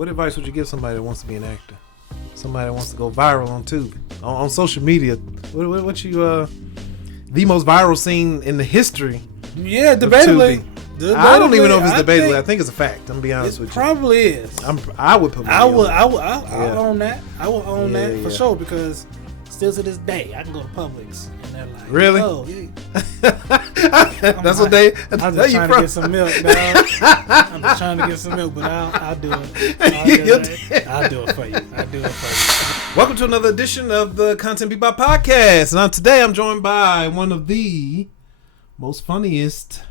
What advice would you give somebody that wants to be an actor? Somebody that wants to go viral on Tubi, on social media. What you the most viral scene in the history? Yeah, debatably. I don't even know if it's debatable. I think it's a fact. I'm gonna be honest with you. Probably is. I would put. I will own that. I will own that for sure because still to this day I can go to Publix and they're like, really? Oh, yeah. That's what they. I'm just trying to get some milk, dog. I'm just trying to get some milk, but I'll do it. I'll do it for you. Welcome to another edition of the Content Bebop Podcast. Now today I'm joined by one of the most funniest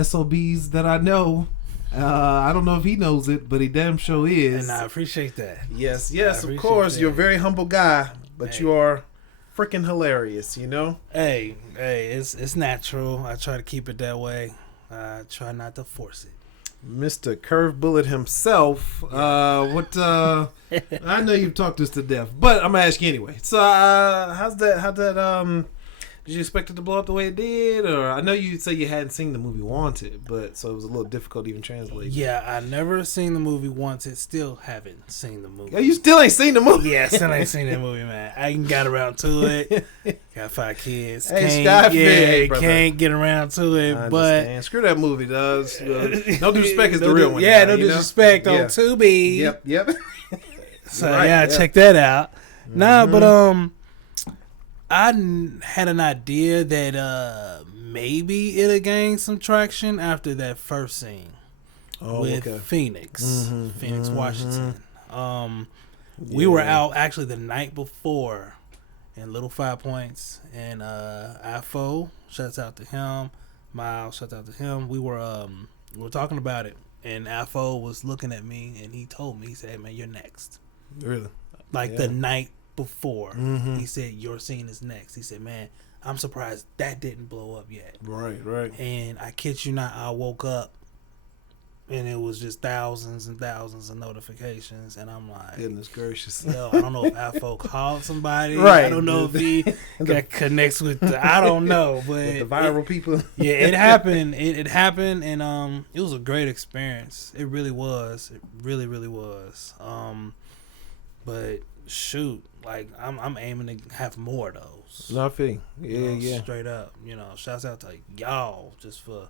SOBs that I know. I don't know if he knows it, but he damn sure is. And I appreciate that. Yes, of course. You're a very humble guy, but you are freaking hilarious, you know? Hey, it's natural. I try to keep it that way. I try not to force it. Mr. Curve Bullet himself. I know you've talked us to death, but I'm gonna ask you anyway. So, how'd that did you expect it to blow up the way it did? Or I know you say you hadn't seen the movie Wanted, but so it was a little difficult to even translate. Yeah, I never seen the movie Wanted. Still haven't seen the movie. Yeah, you still ain't seen the movie? Yeah, still ain't seen that movie, man. I ain't got around to it. Got 5 kids. Hey, can't get around to it. I but understand. Screw that movie, does. No disrespect is the real one. Yeah, no disrespect on Tubi. Yep. So check that out. Mm-hmm. Nah, but I had an idea that maybe it'll gain some traction after that first scene with Phoenix, Washington. We were out actually the night before in Little 5 Points, and Afo, shouts out to him. Miles, shouts out to him. We were talking about it, and Afo was looking at me, and he told me, he said, "Hey, man, you're next." Really? The night before, he said, "Your scene is next." He said, "Man, I'm surprised that didn't blow up yet." Right. And I kid you not, I woke up and it was just thousands and thousands of notifications, and I'm like, goodness gracious. Yo, I don't know if Afo called somebody. Right. I don't know if he connects with I don't know, but with the viral people. Yeah, it happened. It happened, and it was a great experience. It really was. It really, really was. But shoot, like I'm aiming to have more of those. No, I feel yeah. Straight up, shouts out to y'all just for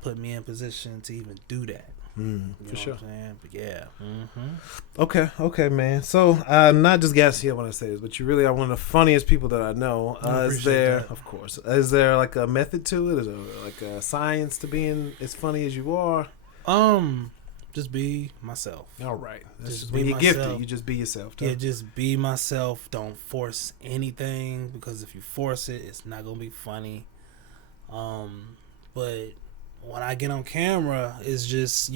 putting me in position to even do that. For sure. What I'm saying? But yeah. Okay, man. So not just gassing you when I say this, but you really are one of the funniest people that I know. Is there, of course, is there like a method to it? Is there like a science to being as funny as you are? Just be myself. All right. Just when be you're myself. Gifted, you just be yourself. Yeah, just be myself. Don't force anything, because if you force it, it's not gonna be funny. But when I get on camera, it's just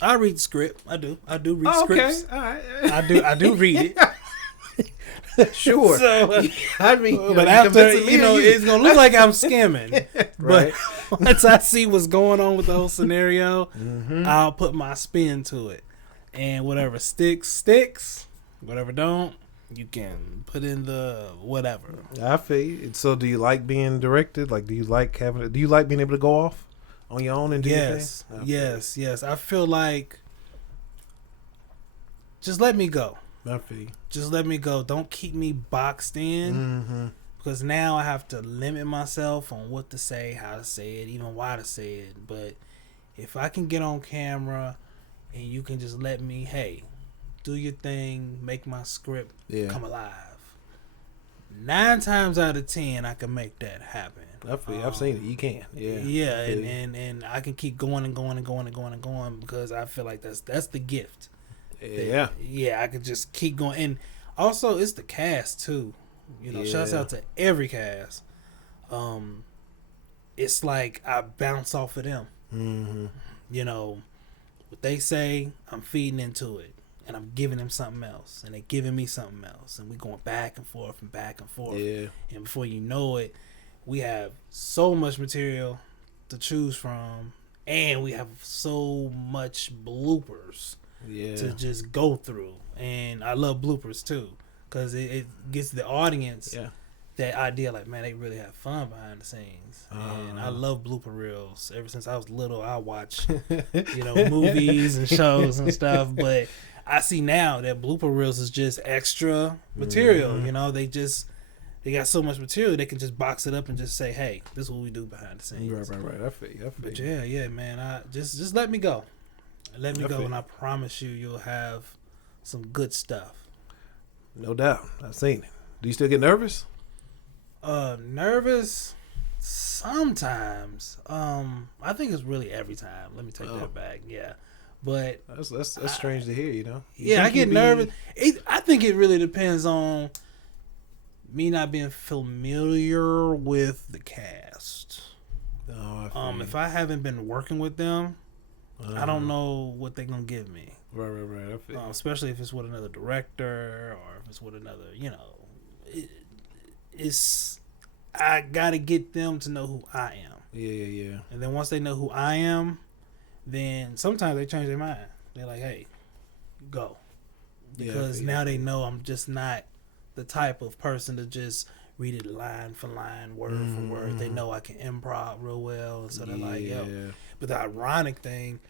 I read the script. I do read scripts. Okay, all right. I do read it. Sure. So, I mean, but after it's gonna look like I'm skimming. Right. But once I see what's going on with the whole scenario, I'll put my spin to it, and whatever sticks. Whatever don't, you can put in the whatever. I feel you. So, do you like being directed? Like, do you like being able to go off on your own and do your thing? Yes. I feel like just let me go. I feel you. Just let me go. Don't keep me boxed in, because now I have to limit myself on what to say, how to say it, even why to say it. But if I can get on camera and you can just let me, hey, do your thing, make my script come alive. 9 times out of 10, I can make that happen. I feel you. I've seen it. You can. Yeah, and I can keep going and going and going and going and going, because I feel like that's the gift. Yeah, I could just keep going. And also, it's the cast too. Shouts out to every cast. It's like I bounce off of them. What they say, I'm feeding into it, and I'm giving them something else, and they giving me something else, and we going back and forth and back and forth. Yeah. And before you know it, we have so much material to choose from, and we have so much bloopers to just go through. And I love bloopers too, because it gets the audience that idea, like, man, they really have fun behind the scenes. And I love blooper reels. Ever since I was little, I watch, movies and shows and stuff. But I see now that blooper reels is just extra material. They got so much material, they can just box it up and just say, hey, this is what we do behind the scenes. Right. I feel you. But yeah, man, I just let me go. Let me go, and I promise you'll have some good stuff. No doubt. I've seen it. Do you still get nervous? Nervous? Sometimes. I think it's really every time. Let me take that back. Yeah. But that's strange to hear, I get nervous. I think it really depends on me not being familiar with the cast. If I haven't been working with them, I don't know what they're gonna give me. Right. I feel especially if it's with another director or if it's with another, it's I gotta get them to know who I am. Yeah. And then once they know who I am, then sometimes they change their mind. They're like, "Hey, go," because now they know I'm just not the type of person to just read it line for line, word for word. They know I can improv real well, and so they're like, "Yo." But the ironic thing,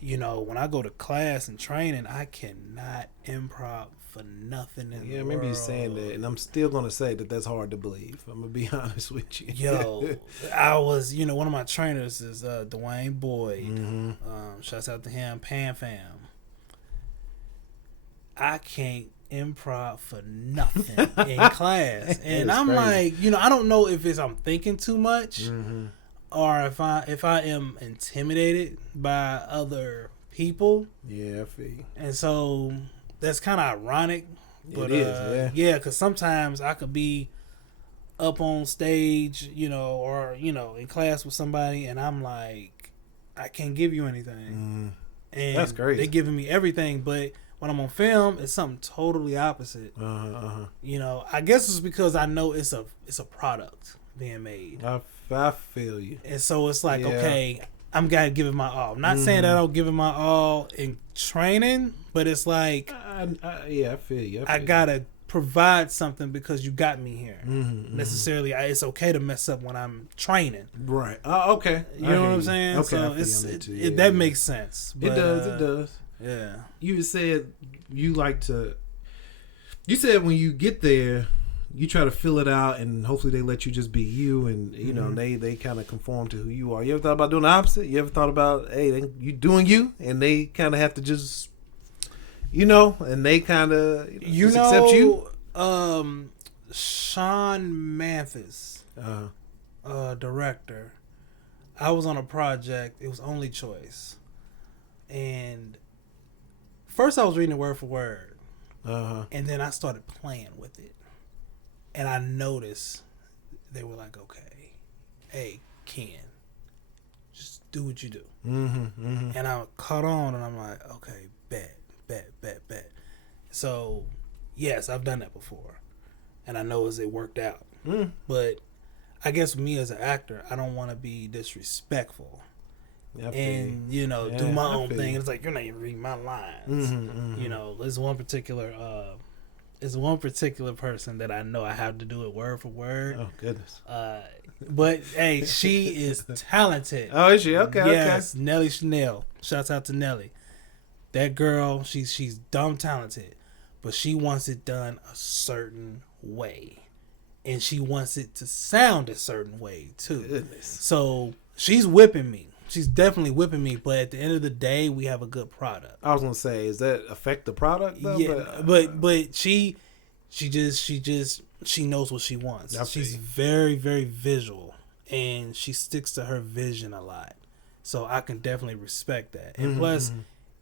when I go to class and training, I cannot improv for nothing in the world. I remember you saying that, and I'm still gonna say that that's hard to believe. I'm gonna be honest with you. Yo, I was, one of my trainers is Dwayne Boyd. Shouts out to him, Pan Fam. I can't improv for nothing in class, and I'm crazy. Like, I don't know if I'm thinking too much, or if I am intimidated by other people. Yeah, I feel you. And so that's kind of ironic, but it is, because sometimes I could be up on stage, or in class with somebody, and I'm like, I can't give you anything, and that's crazy. They're giving me everything, but when I'm on film, it's something totally opposite. I guess it's because I know it's a product being made. I feel you. And so it's like, okay, I'm gotta give it my all. I'm not saying that I don't give it my all in training, but it's like, I feel you. I gotta provide something because you got me here. Necessarily, it's okay to mess up when I'm training. Right. Okay. You know what I'm saying? Okay. So that makes sense. But, it does. It does. Yeah. You said you said when you get there, you try to fill it out, and hopefully they let you just be you, and they kind of conform to who you are. You ever thought about doing the opposite? You ever thought about, hey, you doing you, and they kind of have to just, and they kind of accept you? Sean Mathis, director. I was on a project. It was Only Choice, and first I was reading it word for word, and then I started playing with it. And I noticed they were like, okay, hey, Ken, just do what you do. And I caught on, and I'm like, okay, bet. So, yes, I've done that before. And I know it worked out. But I guess me as an actor, I don't want to be disrespectful. And, do my own thing. It's like, you're not even reading my lines. There's one particular person that I know I have to do it word for word. Oh, goodness. But, hey, she is talented. Oh, is she? Okay, yes, Nelly Chanel. Shouts out to Nelly. That girl, she's dumb talented, but she wants it done a certain way. And she wants it to sound a certain way, too. Goodness. So, she's whipping me. She's definitely whipping me, but at the end of the day, we have a good product. I was gonna say, does that affect the product though? Yeah, but she knows what she wants. She's very, very visual, and she sticks to her vision a lot. So I can definitely respect that. And plus,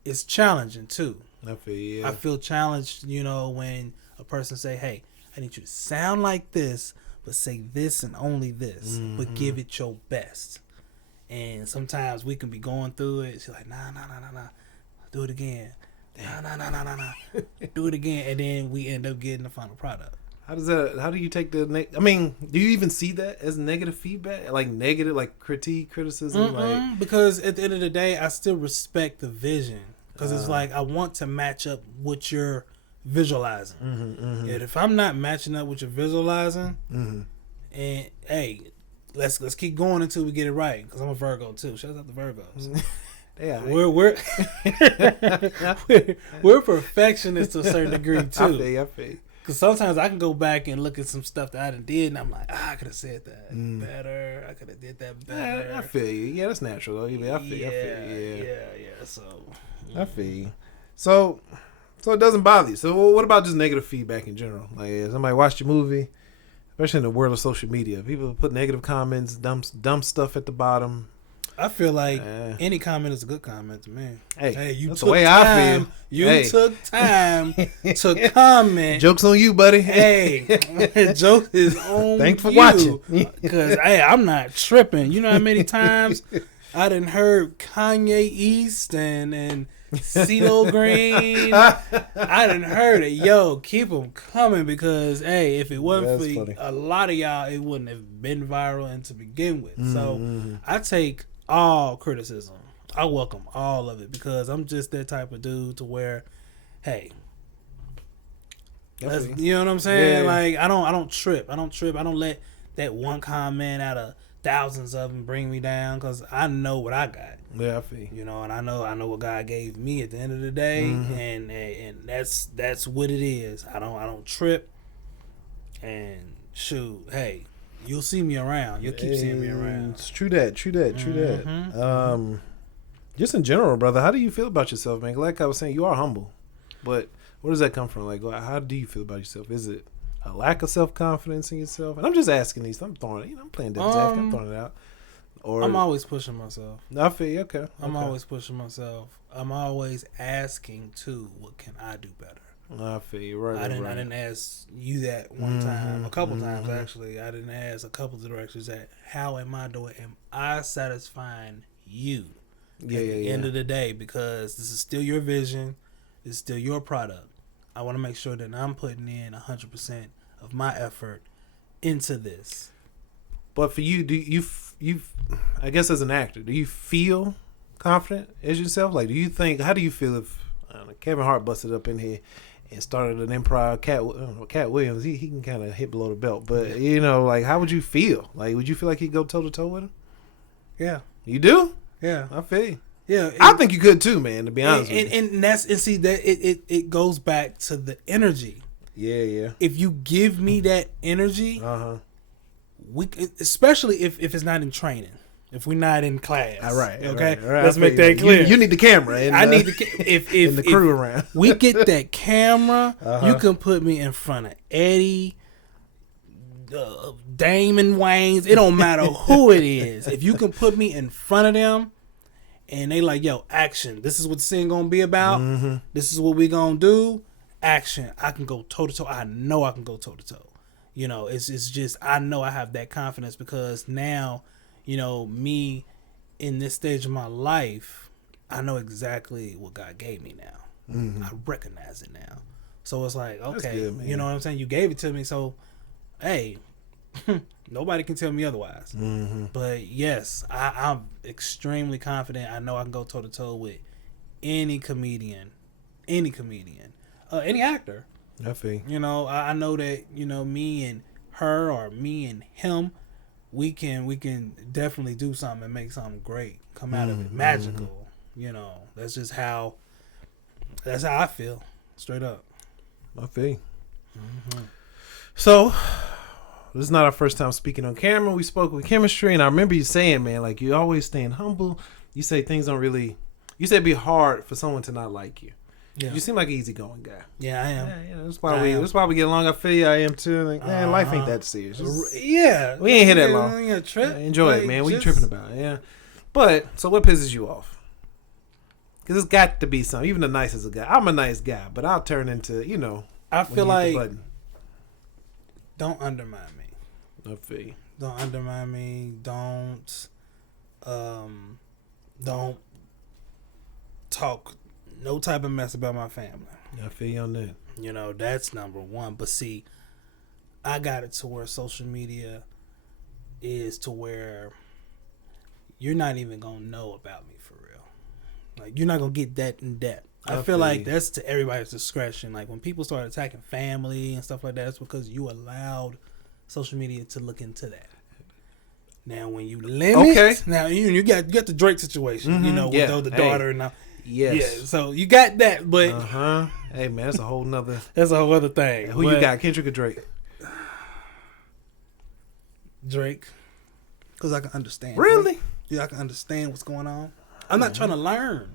it's challenging too. I feel challenged, when a person say, "Hey, I need you to sound like this, but say this and only this, but give it your best." And sometimes we can be going through it. She's like, nah. Do it again. Nah. Do it again. And then we end up getting the final product. How do you take do you even see that as negative feedback? Like negative, like criticism? Because at the end of the day, I still respect the vision. Because it's like, I want to match up what you're visualizing. And if I'm not matching up with your visualizing, and hey, let's keep going until we get it right. Because I'm a Virgo too. Shout out to Virgos. Yeah, we're perfectionists to a certain degree too. I feel. Because sometimes I can go back and look at some stuff that I done did, and I'm like, I could have said that better. I could have did that better. Yeah, I feel you. Yeah, that's natural though. I feel you. So I feel you. So it doesn't bother you. So what about just negative feedback in general? Like, if somebody watched your movie, especially in the world of social media, people put negative comments, dumb stuff at the bottom. I feel like any comment is a good comment to me. Hey, you that's took the way time. I feel. You took time to comment. Joke's on you, buddy. Hey, joke is on Thanks for you. watching. Because I'm not tripping. You know how many times I done heard Kanye East and CeeLo Green. I done heard it. Yo, keep them coming because, hey, if it wasn't for a lot of y'all, it wouldn't have been viral and to begin with. So I take all criticism. I welcome all of it because I'm just that type of dude to where, hey, you know what I'm saying? Yeah. Like I don't trip. I don't let that one comment out of thousands of them bring me down because I know what I got. Yeah, I feel. You know, and I know what God gave me at the end of the day, and that's what it is. I don't trip. And shoot, hey, you'll see me around. You'll keep seeing me around. It's true that. Just in general, brother, how do you feel about yourself, man? Like I was saying, you are humble, but where does that come from? Like, how do you feel about yourself? Is it a lack of self-confidence in yourself? And I'm just asking these. I'm throwing it. I'm playing devil's advocate. I'm throwing it out. Or I'm always pushing myself. I feel you. Okay. I'm always pushing myself. I'm always asking too, what can I do better? I feel you. Right. I didn't ask you that one time, a couple times actually. I didn't ask a couple of directions that how am I doing? Am I satisfying you? At the end of the day, because this is still your vision, it's still your product. I want to make sure that I'm putting in 100% of my effort into this. But for you, do you I guess as an actor, do you feel confident as yourself? Like, do you think? How do you feel if Kevin Hart busted up in here and started an improv? Cat Williams, he can kind of hit below the belt, but you know, like, how would you feel? Like, would you feel like he'd go toe to toe with him? Yeah, you do. Yeah, I feel you. Yeah, I think you could too, man. To be honest with you, and that's see that it goes back to the energy. Yeah. If you give me that energy, we especially if it's not in training, if we're not in class, all right. Okay, right. Let's make that clear. You need the camera. And, I need if the crew around. We get that camera. You can put me in front of Eddie. Damon Wayans, it don't matter who it is. If you can put me in front of them and they like, yo, action. This is what the scene gonna be about. This is what we gonna do. Action. I can go toe to toe. I know I can go toe to toe. You know, it's just I know I have that confidence because now, you know, me in this stage of my life, I know exactly what God gave me now. I recognize it now. So it's like, okay, good, you know what I'm saying? You gave it to me, so hey, nobody can tell me otherwise. But yes, I'm extremely confident. I know I can go toe to toe with any comedian, any actor. I feel. You know, I know that, you know, me and her or me and him, we can definitely do something and make something great come out of it, magical. You know, that's how I feel, straight up. I feel. So, this is not our first time speaking on camera. We spoke with chemistry, and I remember you saying, man, like, you always staying humble. You say things don't really. You say it'd be hard for someone to not like you. Yeah. You seem like an easygoing guy. Yeah, I am. Yeah, that's why we get along. I feel you. I am too. Like, man, life ain't that serious. Yeah, we ain't here that long. Enjoy it, man. What you tripping about? Yeah. But so, what pisses you off? Because it's got to be something. Even the nicest guy. I'm a nice guy, but I'll turn into, you know. I feel like don't undermine me. I feel you. Don't undermine me. Don't talk no type of mess about my family. I feel you on that. You know, that's number one. But see, I got it to where social media is to where you're not even gonna know about me for real. Like you're not gonna get that in depth. I feel like that's to everybody's discretion. Like when people start attacking family and stuff like that, it's because you allowed social media to look into that. Now when you limit, now you got the Drake situation, you know, with the daughter and now. Yes. Yeah, so you got that, but hey man, that's a whole nother. That's a whole other thing. Who you got, Kendrick or Drake? Drake, because I can understand. Really? Yeah, I can understand what's going on. I'm not trying to learn.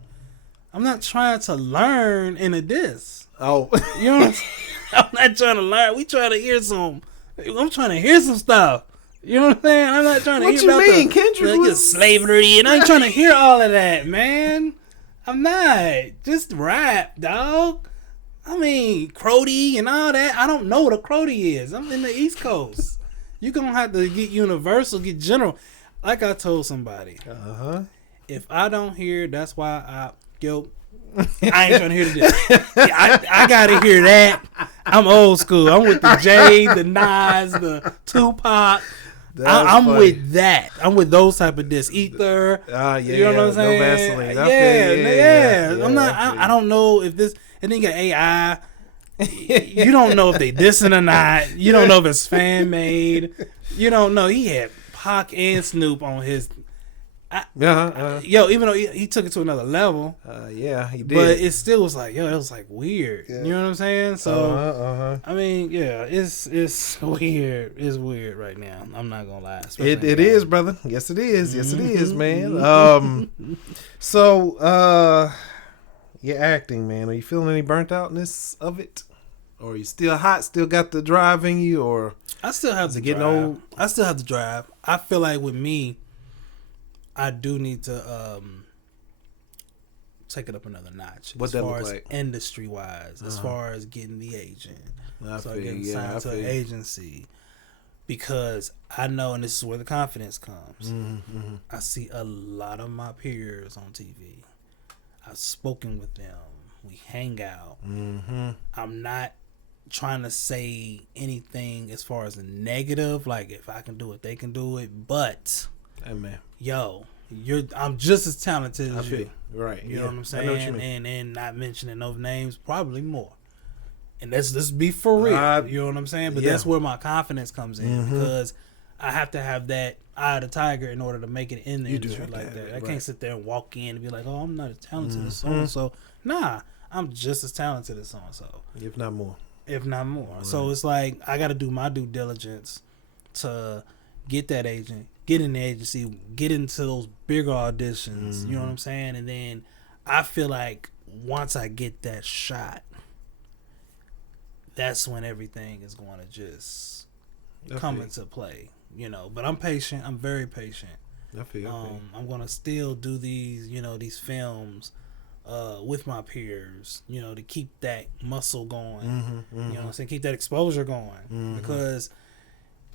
I'm not trying to learn in a diss. Oh, you know what I'm saying? I'm not trying to learn. We trying to hear some. I'm trying to hear some stuff. You know what I'm saying? I'm not trying to hear about Kendrick was slavery, and I'm trying to hear all of that, man. I'm not. Just rap, dog. I mean, Crody and all that. I don't know what a Crody is. I'm in the East Coast. You're going to have to get universal, get general. Like I told somebody. If I don't hear, that's why I ain't trying to hear this. I got to hear that. I'm old school. I'm with the Jay, the Nas, the Tupac. I'm with that. I'm with those type of discs. Ether. You know what I'm saying? No Vaseline. I'm not. I don't know if this. And then you got AI. You don't know if they dissing or not. You don't know if it's fan made. You don't know. He had Pac and Snoop on his. Even though he took it to another level. He did. But it still was like, it was like weird. Yeah. You know what I'm saying? So, I mean, it's weird. It's weird right now. I'm not gonna lie. It is, brother. Yes, it is. Yes, it is, man. So, you're acting, man. Are you feeling any burnt outness of it? Or are you still hot? Still got the drive in you? Or I still have to getting old? I still have to drive. I feel like with me, I do need to take it up another notch. What as that far look as like? industry wise, as far as getting the agent, getting you. signed to an agency, because I know, and this is where the confidence comes. I see a lot of my peers on TV. I've spoken with them. We hang out. I'm not trying to say anything as far as a negative, like if I can do it, they can do it, but. Hey, man. I'm just as talented as you. Right. You know what I'm saying? I know what you mean. And not mentioning those names, probably more. And let's be for real. You know what I'm saying? But that's where my confidence comes in, because I have to have that eye of the tiger in order to make it in the industry like that. I can't sit there and walk in and be like, oh, I'm not as talented as so-and-so. Nah, I'm just as talented as so-and-so. If not more. Right. So it's like I got to do my due diligence to get that agent, get in the agency, get into those bigger auditions. You know what I'm saying? And then I feel like once I get that shot, that's when everything is going to just come into play. You know, but I'm patient. I'm very patient. I feel. I'm going to still do these, these films with my peers, to keep that muscle going. You know what I'm saying? Keep that exposure going. Because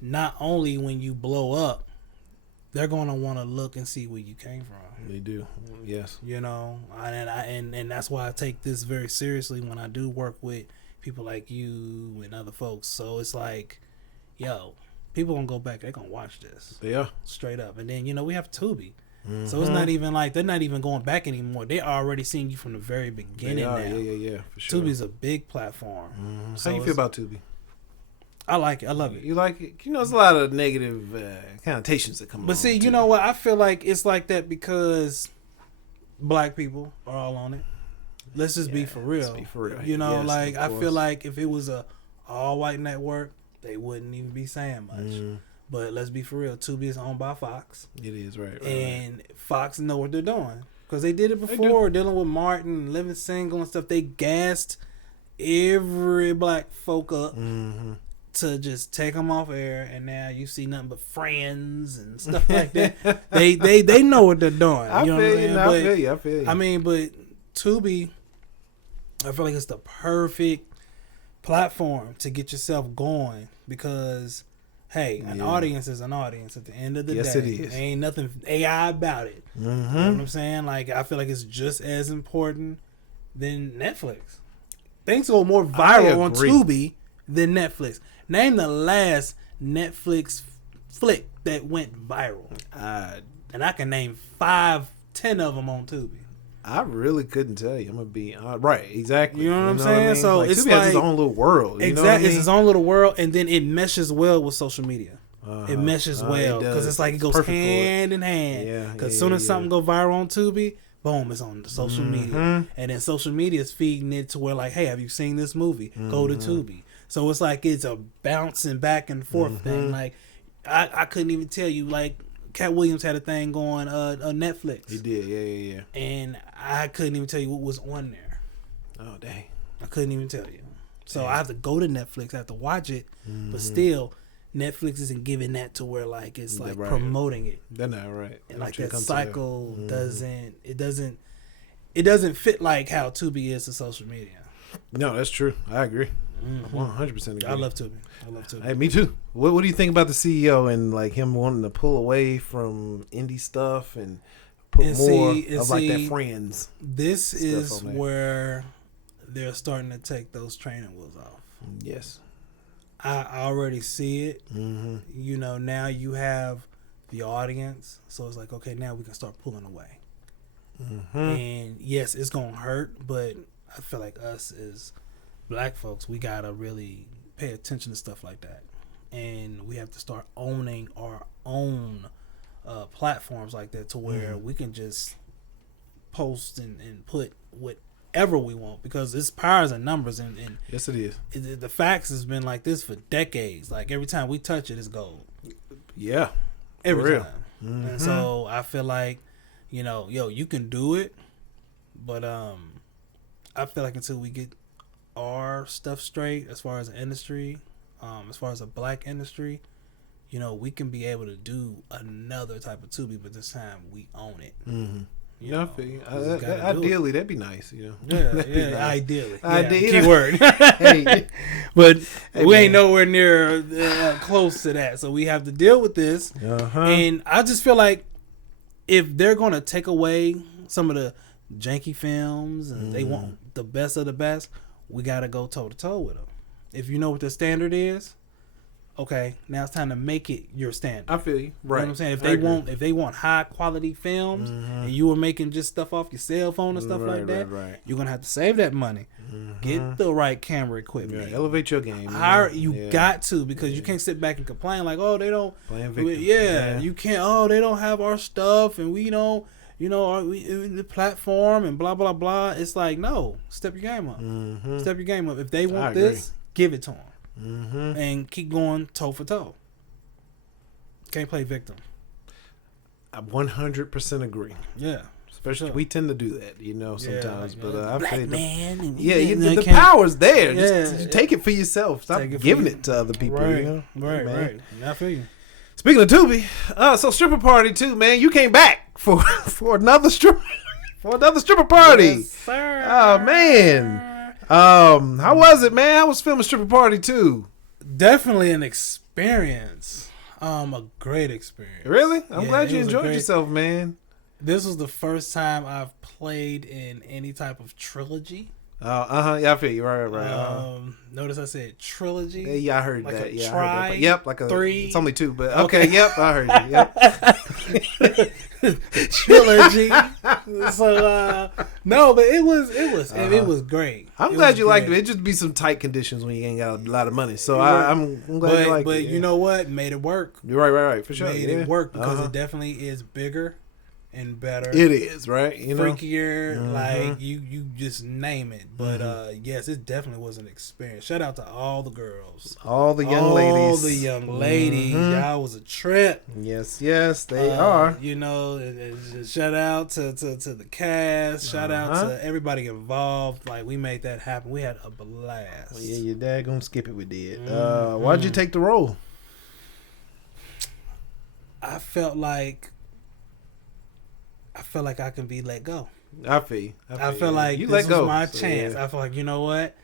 not only when you blow up, they're going to want to look and see where you came from. They do. Yes. And that's why I take this very seriously when I do work with people like you and other folks. So it's like, people gonna go back, they're gonna watch this. Yeah. Straight up. And then, we have Tubi. So it's not even like they're not even going back anymore. They're already seeing you from the very beginning now. Yeah, for sure. Tubi's a big platform. So how you feel about Tubi? I like it. I love it. You like it? There's a lot of negative connotations that come. But see, you know what? I feel like it's like that because black people are all on it. Let's just be for real. Let's be for real. Yes, I feel like if it was a all white network, they wouldn't even be saying much. But let's be for real. Tubi is owned by Fox. It is, right. And Fox know what they're doing. Because they did it before, dealing with Martin, Living Single and stuff. They gassed every black folk up to just take them off air. And now you see nothing but Friends and stuff like that. They know what they're doing. I feel you. I mean, but Tubi, I feel like it's the perfect platform to get yourself going because, hey, an audience is an audience at the end of the day. Yes, it is. There ain't nothing AI about it. You know what I'm saying? Like, I feel like it's just as important than Netflix. Things go more viral on Tubi than Netflix. Name the last Netflix flick that went viral. And I can name 5-10 of them on Tubi. I really couldn't tell you. I'm gonna be right. Exactly. You know what I'm saying? I mean? So it's Tubi like has its own little world. Exactly. It's its own little world, and then it meshes well with social media. It meshes well because it's like it goes hand in hand. Yeah. Because as soon as something go viral on Tubi, boom, it's on the social media, and then social media is feeding it to where like, hey, have you seen this movie? Go to Tubi. So it's like it's a bouncing back and forth thing. Like I couldn't even tell you like. Cat Williams had a thing going on Netflix. He did, yeah. And I couldn't even tell you what was on there. Oh, dang. I couldn't even tell you. So I have to go to Netflix. I have to watch it. But still, Netflix isn't giving that to where like it's like promoting it. They're not right. And like that cycle doesn't fit like how Tubi is to social media. No, that's true. I agree. 100% agree. I love Tubi. Hey, me too. What do you think about the CEO and like him wanting to pull away from indie stuff and put more of like that Friends? This is where they're starting to take those training wheels off. Yes, I already see it. You know, now you have the audience, so it's like, okay, now we can start pulling away. And yes, it's gonna hurt, but I feel like us as Black folks, we gotta really pay attention to stuff like that, and we have to start owning our own platforms like that to where we can just post and put whatever we want, because it's powers and numbers, and yes it is. The facts has been like this for decades. Like every time we touch it, it's gold. Yeah, every time. And so I feel like, you know, you can do it, but I feel like until we get our stuff straight as far as the industry, as far as a Black industry, you know, we can be able to do another type of Tubi, but this time we own it. I feel you. Ideally, that'd be nice. You know, yeah, nice. Ideally. Keyword. But we ain't nowhere near close to that, so we have to deal with this. And I just feel like if they're gonna take away some of the janky films and they want the best of the best, we gotta go toe to toe with them. If you know what the standard is, okay, now it's time to make it your standard. I feel you. Right. You know what I'm saying? If they want high quality films and you were making just stuff off your cell phone and stuff like that, you're gonna have to save that money. Get the right camera equipment. Yeah, elevate your game. You got to, because you can't sit back and complain like, oh, they don't. Playing victim. You can't. Oh, they don't have our stuff and we don't. You know, the platform and blah blah blah. It's like, no, step your game up. Step your game up. If they want this, give it to them, and keep going toe for toe. Can't play victim. I 100% agree. Yeah, especially we tend to do that, you know, sometimes. Like, but I Black man. The power's there. Just take it for yourself. Stop giving it to other people. Right, you know? right. I feel you. Speaking of Tubi, so stripper party too, man. You came back for another stripper party. Yes, sir. Oh man. How was it, man? I was filming stripper party too. Definitely an experience. A great experience. Really? I'm glad you enjoyed yourself, man. This was the first time I've played in any type of trilogy. Yeah, I feel you. Right. Notice I said trilogy. Yeah, I heard like that. Yeah, I heard that. Yep, like a 3. It's only 2, but okay. Yep, I heard you. Yep. Trilogy. So no, but it was great. I'm glad you liked it. It just be some tight conditions when you ain't got a lot of money. So I'm glad you liked it. But you know what? Made it work. You're right. For sure. Made it work because it definitely is bigger and better. It is, right? You know, freakier, like you just name it. But yes, it definitely was an experience. Shout out to all the girls, all the young ladies. Y'all was a trip. Yes, they are. You know, shout out to the cast. Shout out to everybody involved. Like, we made that happen. We had a blast. Well, yeah, your dad gonna skip it. We did. Why'd you take the role? I felt like I can be let go. I feel like you this was my chance. I feel like, you know what?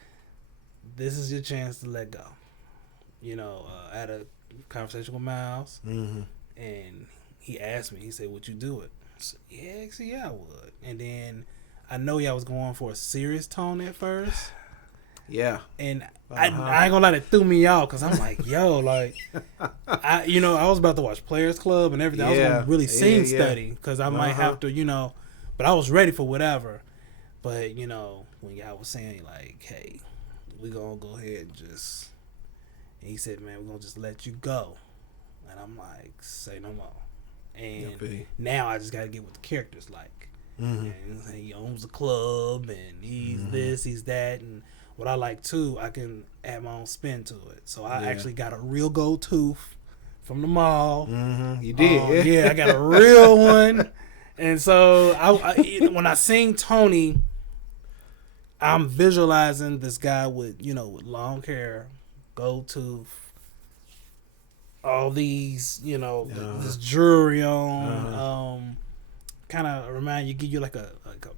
This is your chance to let go. You know, I had a conversation with Miles, and he asked me, he said, would you do it? I said, yeah, I would. And then I know y'all was going for a serious tone at first. Yeah. And I ain't gonna lie, it threw me off, because I'm like, yo, like, I was about to watch Players Club and everything. I was gonna really scene study, because I might have to, But I was ready for whatever. But, you know, when y'all was saying, like, hey, we gonna go ahead and just... And he said, man, we're gonna just let you go. And I'm like, say no more. And now I just gotta get what the character's like. And he owns a club, and he's this, he's that. And what I like, too, I can add my own spin to it. So I actually got a real gold tooth from the mall. You did? Yeah, I got a real one. And so I when I sing Tony, I'm visualizing this guy with, you know, with long hair, gold tooth, all these, you know, this jewelry on. Kind of give you like a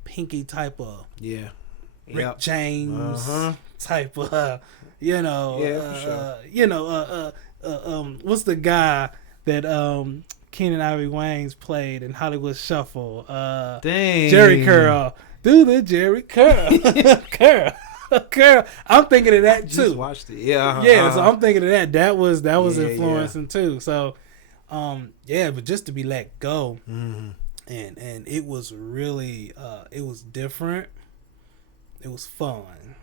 pinky type of Rick James type of, you know, what's the guy that Ken and Ivy Wayans played in Hollywood Shuffle? Jerry Curl. Do the Jerry Curl. Curl. I'm thinking of that too. Just watched it. So I'm thinking of that. That was influencing too. So, but just to be let go, and it was really, it was different. It was fun,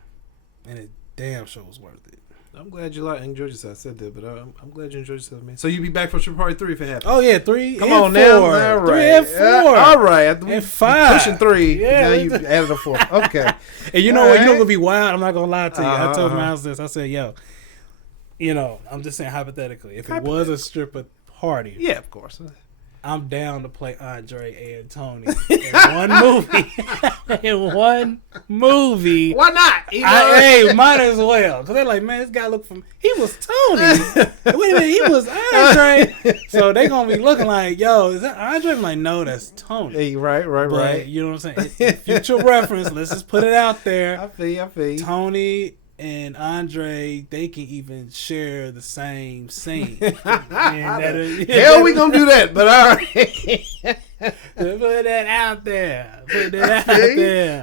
and it damn sure was worth it. I'm glad you enjoyed yourself. I said that, but I'm glad you enjoyed yourself, man. So you'll be back for Stripper Party 3 if it happens. Oh yeah, 3. Come on 4. Now, all right. 3 and 4. All right, and 5. Pushing 3. Yeah, now you added a 4. Okay. And you know what? You know what'll be wild? I'm not gonna lie to you. I told Miles this. I said, yo, you know, I'm just saying hypothetically, if it was a stripper party, yeah, of course, I'm down to play Andre and Tony in one movie. In one movie. Why not? Hey, might as well. Because they're like, man, this guy looked from... He was Tony. Wait a minute, he was Andre. So they going to be looking like, yo, is that Andre? I'm like, no, that's Tony. Hey, right. But, you know what I'm saying? It's future reference. Let's just put it out there. I feel you. Tony and Andre, they can even share the same scene. Hell, we gonna do that, but all right. Put that out there.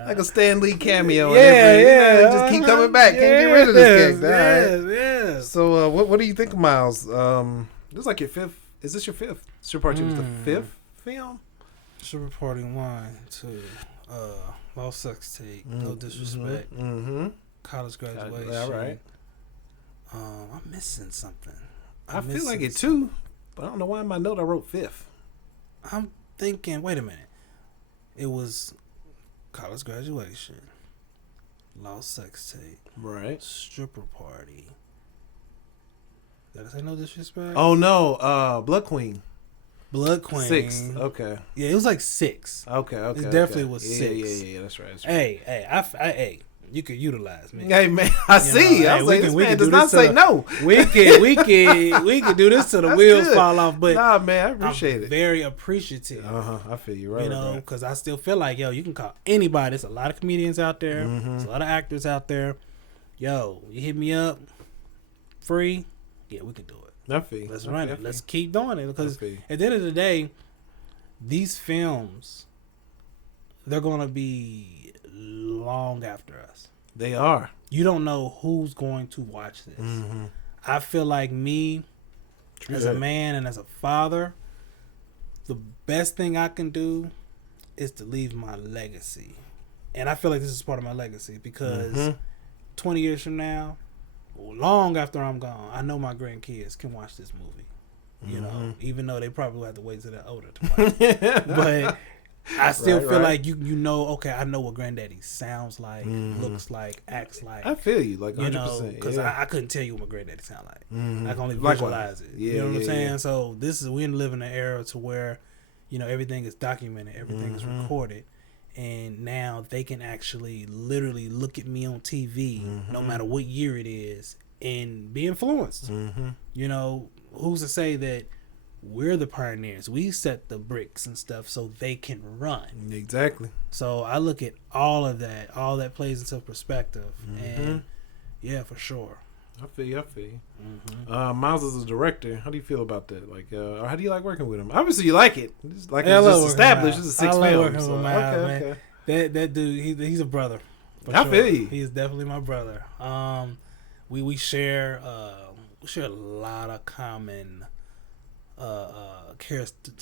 Like a Stan Lee cameo. Just keep coming back. Can't get rid of this gig. Yes. So, what do you think, Miles? This is like your 5th. Is this your 5th? Stripper Party 2 was the 5th film? Stripper Party 1, 2, Lost Sex Tape, No Disrespect. College graduation. All right. I'm missing something. I feel like it too, but I don't know why in my note I wrote 5th. I'm thinking, wait a minute. It was college graduation, Lost Sex Tape, right? Stripper Party. Did I say No Disrespect? Oh no, Blood Queen. 6th. Okay. Yeah, it was like 6. Okay. It definitely was 6. Yeah. That's right. Hey, you could utilize me. Hey man, I see. Know, I was like, this man does not say no. We can do this till the wheels fall off. But nah, man, I appreciate it. Very appreciative. I feel you right. You know, because I still feel like, yo, you can call anybody. There's a lot of comedians out there. There's a lot of actors out there. Yo, you hit me up, free. Yeah, we can do it. I feel you. Let's run it. Let's keep doing it because at the end of the day, these films, they're gonna be long after us. They are. You don't know who's going to watch this. I feel like me, as a man and as a father, the best thing I can do is to leave my legacy. And I feel like this is part of my legacy because 20 years from now, long after I'm gone, I know my grandkids can watch this movie. You know, even though they probably will have to wait till they're older to watch it. But I still feel like you know, okay, I know what granddaddy sounds like, looks like, acts like. I feel you, like 100%. You know, because I couldn't tell you what my granddaddy sound like. I can only visualize it. You know what I'm saying? So we live in an era to where, you know, everything is documented, everything is recorded. And now they can actually literally look at me on TV, no matter what year it is, and be influenced. You know, who's to say that we're the pioneers? We set the bricks and stuff so they can run. Exactly. So I look at all of that. All that plays into perspective. And yeah, for sure. I feel you. Miles is a director. How do you feel about that? Like, or how do you like working with him? Obviously, you like it. It's like it's just established. It's a 6 film. So, okay. That dude, he's a brother. I feel you. He is definitely my brother. We share a lot of common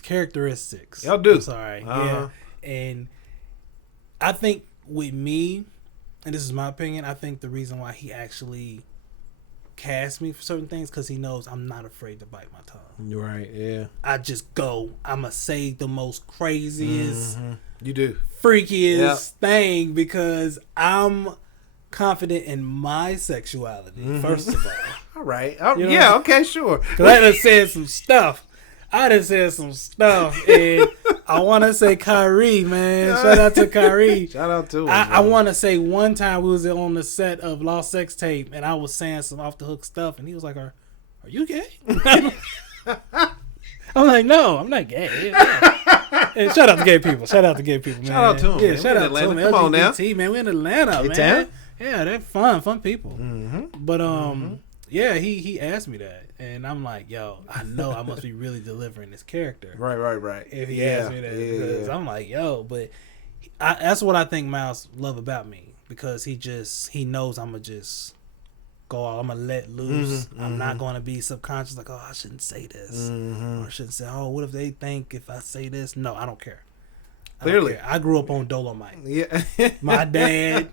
characteristics. Y'all do. I'm sorry. Yeah. And I think with me, and this is my opinion, I think the reason why he actually cast me for certain things because he knows I'm not afraid to bite my tongue. You're right. Yeah. I just go. I'ma say the most craziest, you do freakiest thing because I'm confident in my sexuality. First of all. All right. Yeah. Okay. Sure. Because I done said some stuff. And I want to say Kyrie, man. Shout out to Kyrie. Shout out to him. I want to say one time we was on the set of Lost Sex Tape, and I was saying some off the hook stuff, and he was like, "Are you gay?" I'm like, "No, I'm not gay." And shout out to gay people. Shout out to gay people, man. Shout out to him. Yeah, man. shout out to him. Come on now, man. We in Atlanta, man. Town? Yeah, they're fun people. But yeah, he asked me that, and I'm like, yo, I know I must be really delivering this character. Right. If he asked me that, because I'm like, yo, but that's what I think Miles love about me, because he knows I'm gonna just go out, I'm gonna let loose. I'm not gonna be subconscious like, oh, I shouldn't say this, or I shouldn't say, oh, what if they think if I say this? No, I don't care. Clearly, I grew up on Dolomite. Yeah, my dad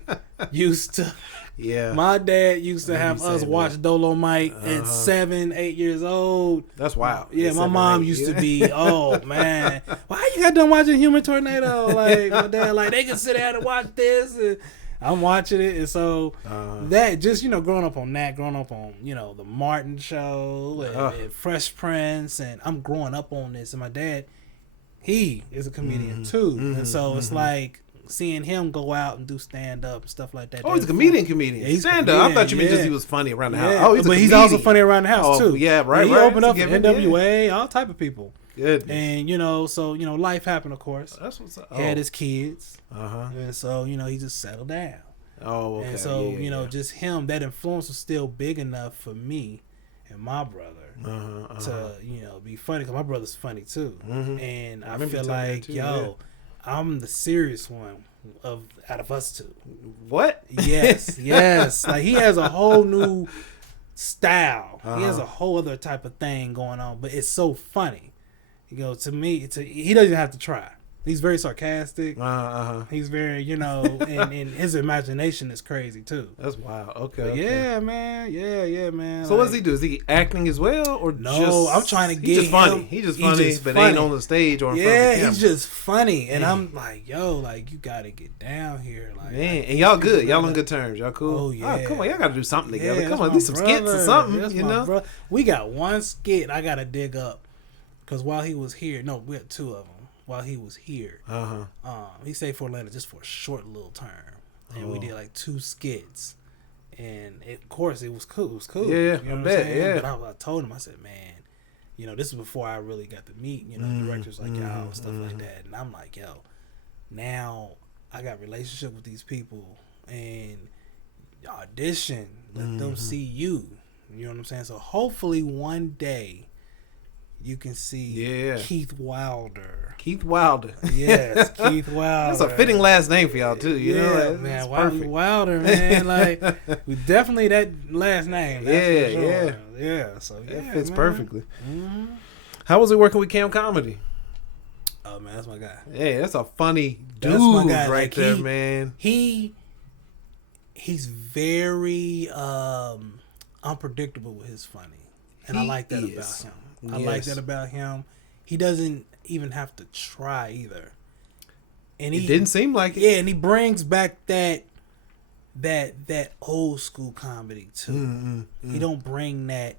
used to. Yeah, my dad used to have us watch Dolomite at 7, 8 years old. That's wild. Yeah, my mom used to be, oh man, why you got done watching Human Tornado? Like my dad, like they can sit down and watch this. And I'm watching it, and so that just growing up on the Martin Show and Fresh Prince, and I'm growing up on this, and my dad, he is a comedian too, and so it's like seeing him go out and do stand up and stuff like that. Oh, he's a comedian. Yeah, he's stand up. I thought you meant just he was funny around the house. Oh, he's also funny around the house too. Yeah, right. He opened up for NWA, all type of people. Good. And so life happened, of course. That's what's up. He had his kids. And so he just settled down. Oh, okay. And so just him, that influence was still big enough for me and my brother to be funny, because my brother's funny too. And I feel like I'm the serious one out of us two. What? Yes. Like he has a whole new style. He has a whole other type of thing going on, but it's so funny. To me, he doesn't have to try. He's very sarcastic. He's very, and his imagination is crazy too. That's wild. Okay. But yeah, man. Yeah, man. So what does he do? Is he acting as well, or no? I'm trying to get him. Funny. He's just funny, but ain't on the stage or in front of the camera. He's just funny, and I'm like, yo, like you gotta get down here, like man. And y'all good? Y'all on good terms? Y'all cool? Oh yeah. Come on, y'all gotta do something together. Come on, at least some skits or something. We got one skit I gotta dig up, because while he was here, we had two of them. While he was here, he stayed for Atlanta just for a short little term, and we did like 2 skits, and of course it was cool. Yeah, I bet. Yeah, but I told him, I said, man, this is before I really got to meet directors like y'all and stuff like that, and I'm like, yo, now I got relationship with these people, and audition, let them see you. You know what I'm saying? So hopefully one day you can see Keith Wilder. Keith Wilder. Yes, Keith Wilder. That's a fitting last name for y'all too. You know, man, Wilder, man. Like, definitely that last name. That's for sure. Yeah. So it fits perfectly. How was it working with Cam Comedy? Oh man, that's my guy. Yeah, that's a funny dude. That's my guy. Right there, man. He's very unpredictable with his funny, and I like that about him. I like that about him. He doesn't even have to try either. And it didn't seem like it. Yeah, and he brings back that old school comedy too. He don't bring that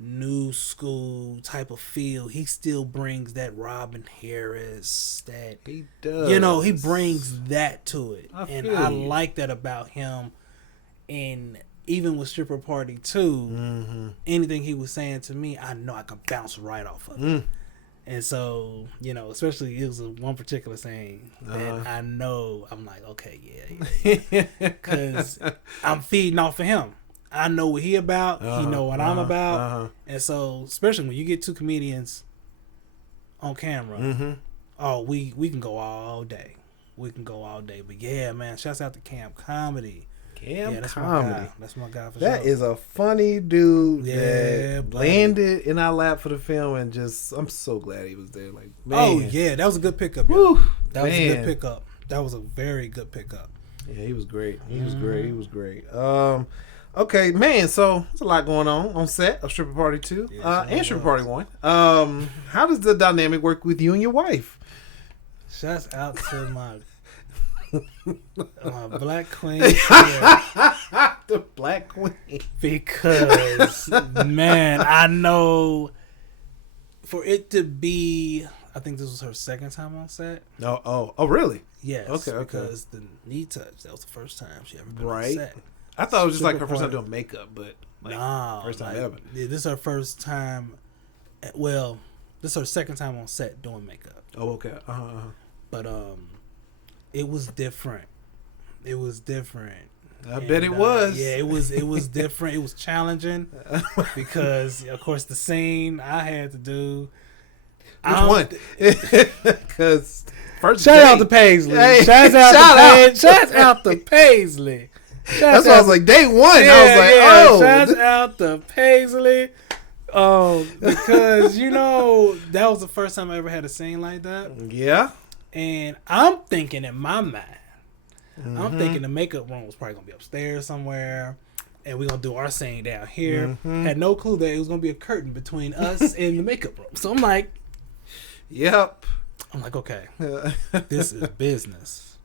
new school type of feel. He still brings that Robin Harris, that he does. He brings that to it. I like that about him. And even with Stripper Party 2, anything he was saying to me, I know I could bounce right off of it. And so, especially it was one particular saying that I know, I'm like, okay, yeah. Because I'm feeding off of him. I know what he about. He know what I'm about. And so, especially when you get 2 comedians on camera, we can go all day. But yeah, man, shouts out to Camp Comedy. That's Comedy. That's my guy for sure. That is a funny dude that landed in our lap for the film, and I'm so glad he was there. Like, man. Oh yeah, that was a good pickup. That was a good pickup. that was a very good pickup. Yeah, he was great. He was great. Okay, man. So there's a lot going on set of Stripper Party 2 and Stripper Party 1. How does the dynamic work with you and your wife? Shouts out to my black queen. The black queen. Because, man, I know for it to be, I think this was her second time on set. Oh, really? Yes. Okay. Because the knee touch, that was the first time she ever been on set. I thought it was just like her first time doing makeup, but first time ever. Yeah, this is her first time. Well, this is her second time on set doing makeup. Oh, okay. But it was different. It was different. I bet it was. Yeah, it was different. It was challenging because, of course, the scene I had to do. Which one? Because shout out to Paisley. Hey, shout out to Paisley. That's why I was like, day one. Yeah, I was like, oh. Shout out to Paisley. Because, that was the first time I ever had a scene like that. Yeah. And I'm thinking in my mind, I'm thinking the makeup room was probably going to be upstairs somewhere. And we're going to do our scene down here. Had no clue that it was going to be a curtain between us and the makeup room. So I'm like, yep. I'm like, okay, this is business.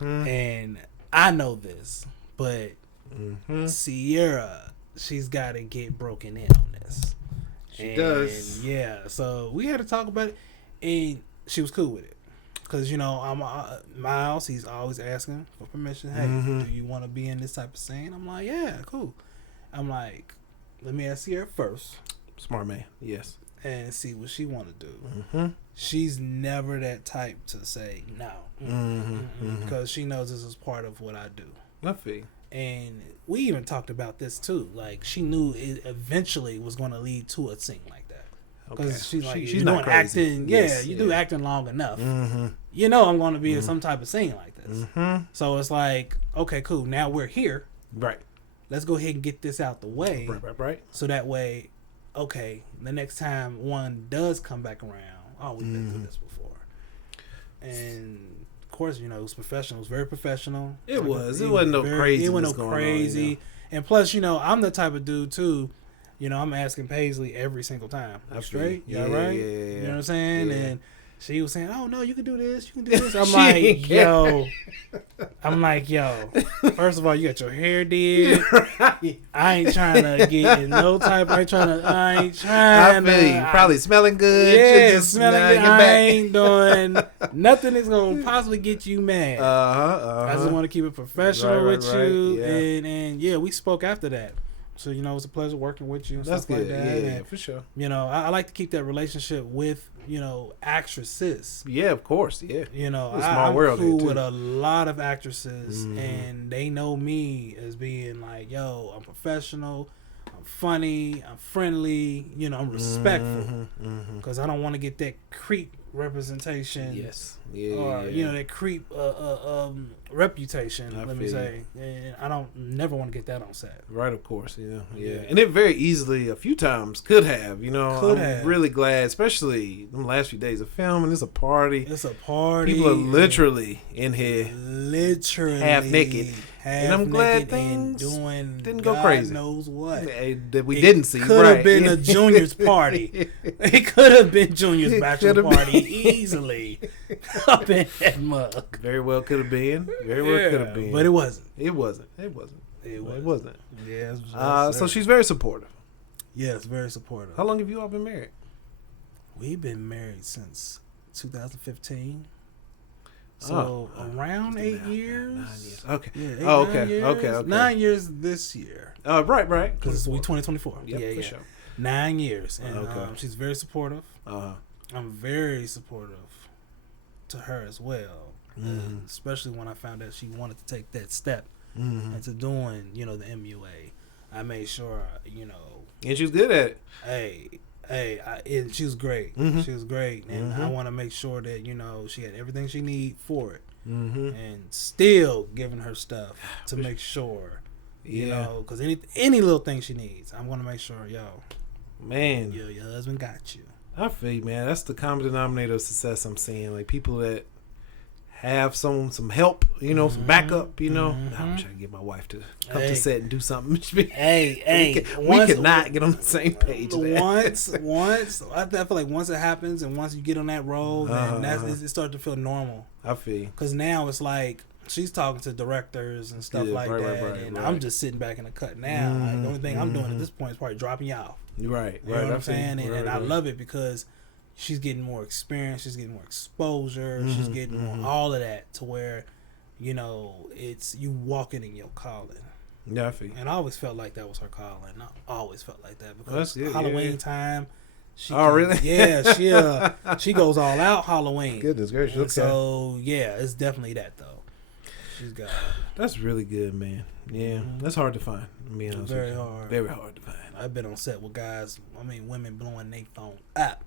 And I know this, but Sierra, she's got to get broken in on this. She does. Yeah, so we had to talk about it, and she was cool with it. Because, I'm Miles, he's always asking for permission. Hey, do you want to be in this type of scene? I'm like, yeah, cool. I'm like, let me ask Sierra first. Smart man, yes. And see what she want to do. She's never that type to say no. Because she knows this is part of what I do. I feel. And we even talked about this too. Like, she knew it eventually was going to lead to a scene like that. Because she's like, she's not crazy. Acting. Yes, you do acting long enough. You know I'm going to be in some type of scene like this. So it's like, okay, cool. Now we're here. Right. Let's go ahead and get this out the way. Right. So that way, okay, the next time one does come back around, we've been through this before. And of course, it was professional. It was very professional. It wasn't no crazy. It wasn't no crazy. And plus, I'm the type of dude too. I'm asking Paisley every single time. I'm straight. You all right? Yeah. You know what I'm saying? Yeah. And she was saying, "Oh no, you can do this. You can do this." I'm like, yo. First of all, you got your hair did. Right. I ain't trying to get in no type. I ain't trying to. Probably smelling good. Yeah, smelling good. I ain't doing nothing that's gonna possibly get you mad. I just want to keep it professional with you. Yeah. And yeah, we spoke after that. So, it was a pleasure working with you and That's stuff good. like that. Yeah, for sure. I like to keep that relationship with, actresses. Yeah, of course. Yeah. I'm cool with a lot of actresses, and they know me as being like, yo, I'm professional, I'm funny, I'm friendly, I'm respectful. Because I don't want to get that creep representation. Yes. Or that creep reputation. Let me say, and I don't never want to get that on set. Right, of course. Yeah. And it very easily a few times could have. I'm really glad, especially the last few days of filming. It's a party. People are literally in here, half naked. And I'm glad things didn't go crazy. Knows what that we didn't see. Could have been a junior's party. It could have been junior's bachelor party easily. Up in that mug. Very well could have been. But it wasn't. It wasn't. Yeah. So she's very supportive. Yes, very supportive. How long have you all been married? We've been married since 2015. So around 8 years. 9 years. Okay. Yeah, okay. 9 years this year. Right. Because we 2024. Yep, for sure. 9 years. And she's very supportive. I'm very supportive to her as well. Especially when I found out she wanted to take that step into doing, the MUA. I made sure, And she was good at it. And she was great. She was great. And I want to make sure that, she had everything she need for it. And still giving her stuff to make sure, because any little thing she needs, I'm going to make sure, man, your husband got you. I feel you, man. That's the common denominator of success I'm seeing. Like, people that have some help, some backup, I wish I could get my wife to come to set and do something. Hey, we cannot get on the same page. Once, I feel like once it happens and once you get on that road, then it starts to feel normal. I feel. Because now it's like she's talking to directors and stuff that, and I'm just sitting back in the cut now. Like, the only thing I'm doing at this point is probably dropping you off. Right. You know what I'm saying? And I love it because she's getting more experience, she's getting more exposure, she's getting more all of that to where, it's you walking in your calling. Yeah, I feel. And I always felt like that was her calling. I always felt like that because Halloween time. Really? Yeah, she goes all out Halloween. Goodness gracious. Okay. So yeah, it's definitely that though. She's got. That's really good, man. Yeah, that's hard to find. Very hard. Very hard to find. I've been on set with women blowing their phone up.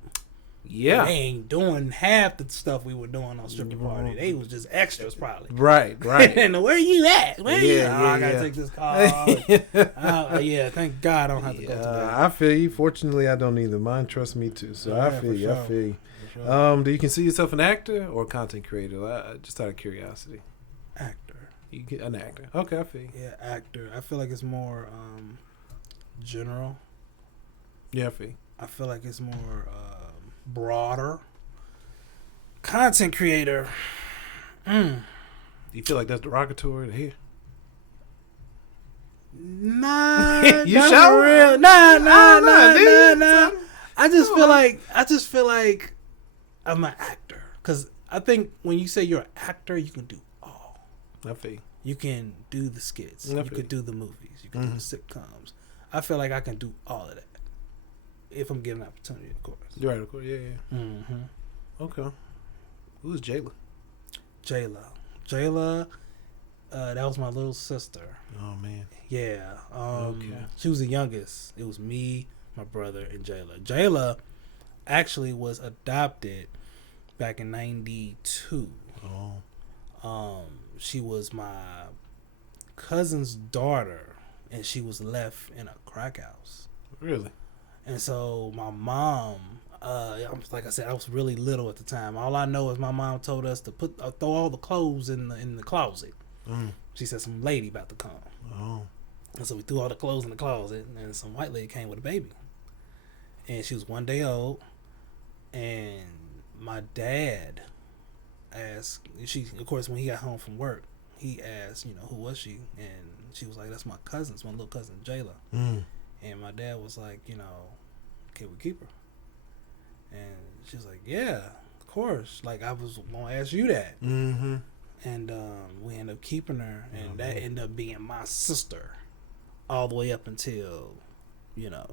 Yeah. They ain't doing half the stuff we were doing on Stripper Party. They was just extras probably. Right. And where you at? I gotta take this call. Thank God I don't have to go to that. I feel you. Fortunately, I don't either. Mine trusts me too. So I feel you. Sure. I feel you. Sure. Do you consider yourself an actor or content creator? Just out of curiosity. Actor. You get an actor. Okay, I feel you. Yeah, actor. I feel like it's more general. Yeah, I feel you. I feel like it's more broader. Content creator. Do you feel like that's derogatory to hear? Nah, you sure? Real. Nah. I just feel like I'm an actor because I think when you say you're an actor, you can do all. I feel you can do the skits, you could do the movies, you can do the sitcoms. I feel like I can do all of that if I'm given an opportunity, of course. Right, of course, yeah. Okay. Who's Jayla? Jayla, that was my little sister. Oh man. Yeah. Okay. She was the youngest. It was me, my brother, and Jayla. Jayla actually was adopted back in '92. Oh. She was my cousin's daughter, and she was left in a crack house. Really? And so my mom, like I said, I was really little at the time. All I know is my mom told us to throw all the clothes in the closet. She said some lady about to come. Oh. And so we threw all the clothes in the closet, and some white lady came with a baby. And she was 1 day old, and my dad asked, of course, when he got home from work, he asked, who was she? And she was like, that's my cousin, it's my little cousin, Jayla. And my dad was like, can we keep her? And she was like, yeah, of course. Like, I was going to ask you that. Mm-hmm. And we ended up keeping her, and that ended up being my sister all the way up until,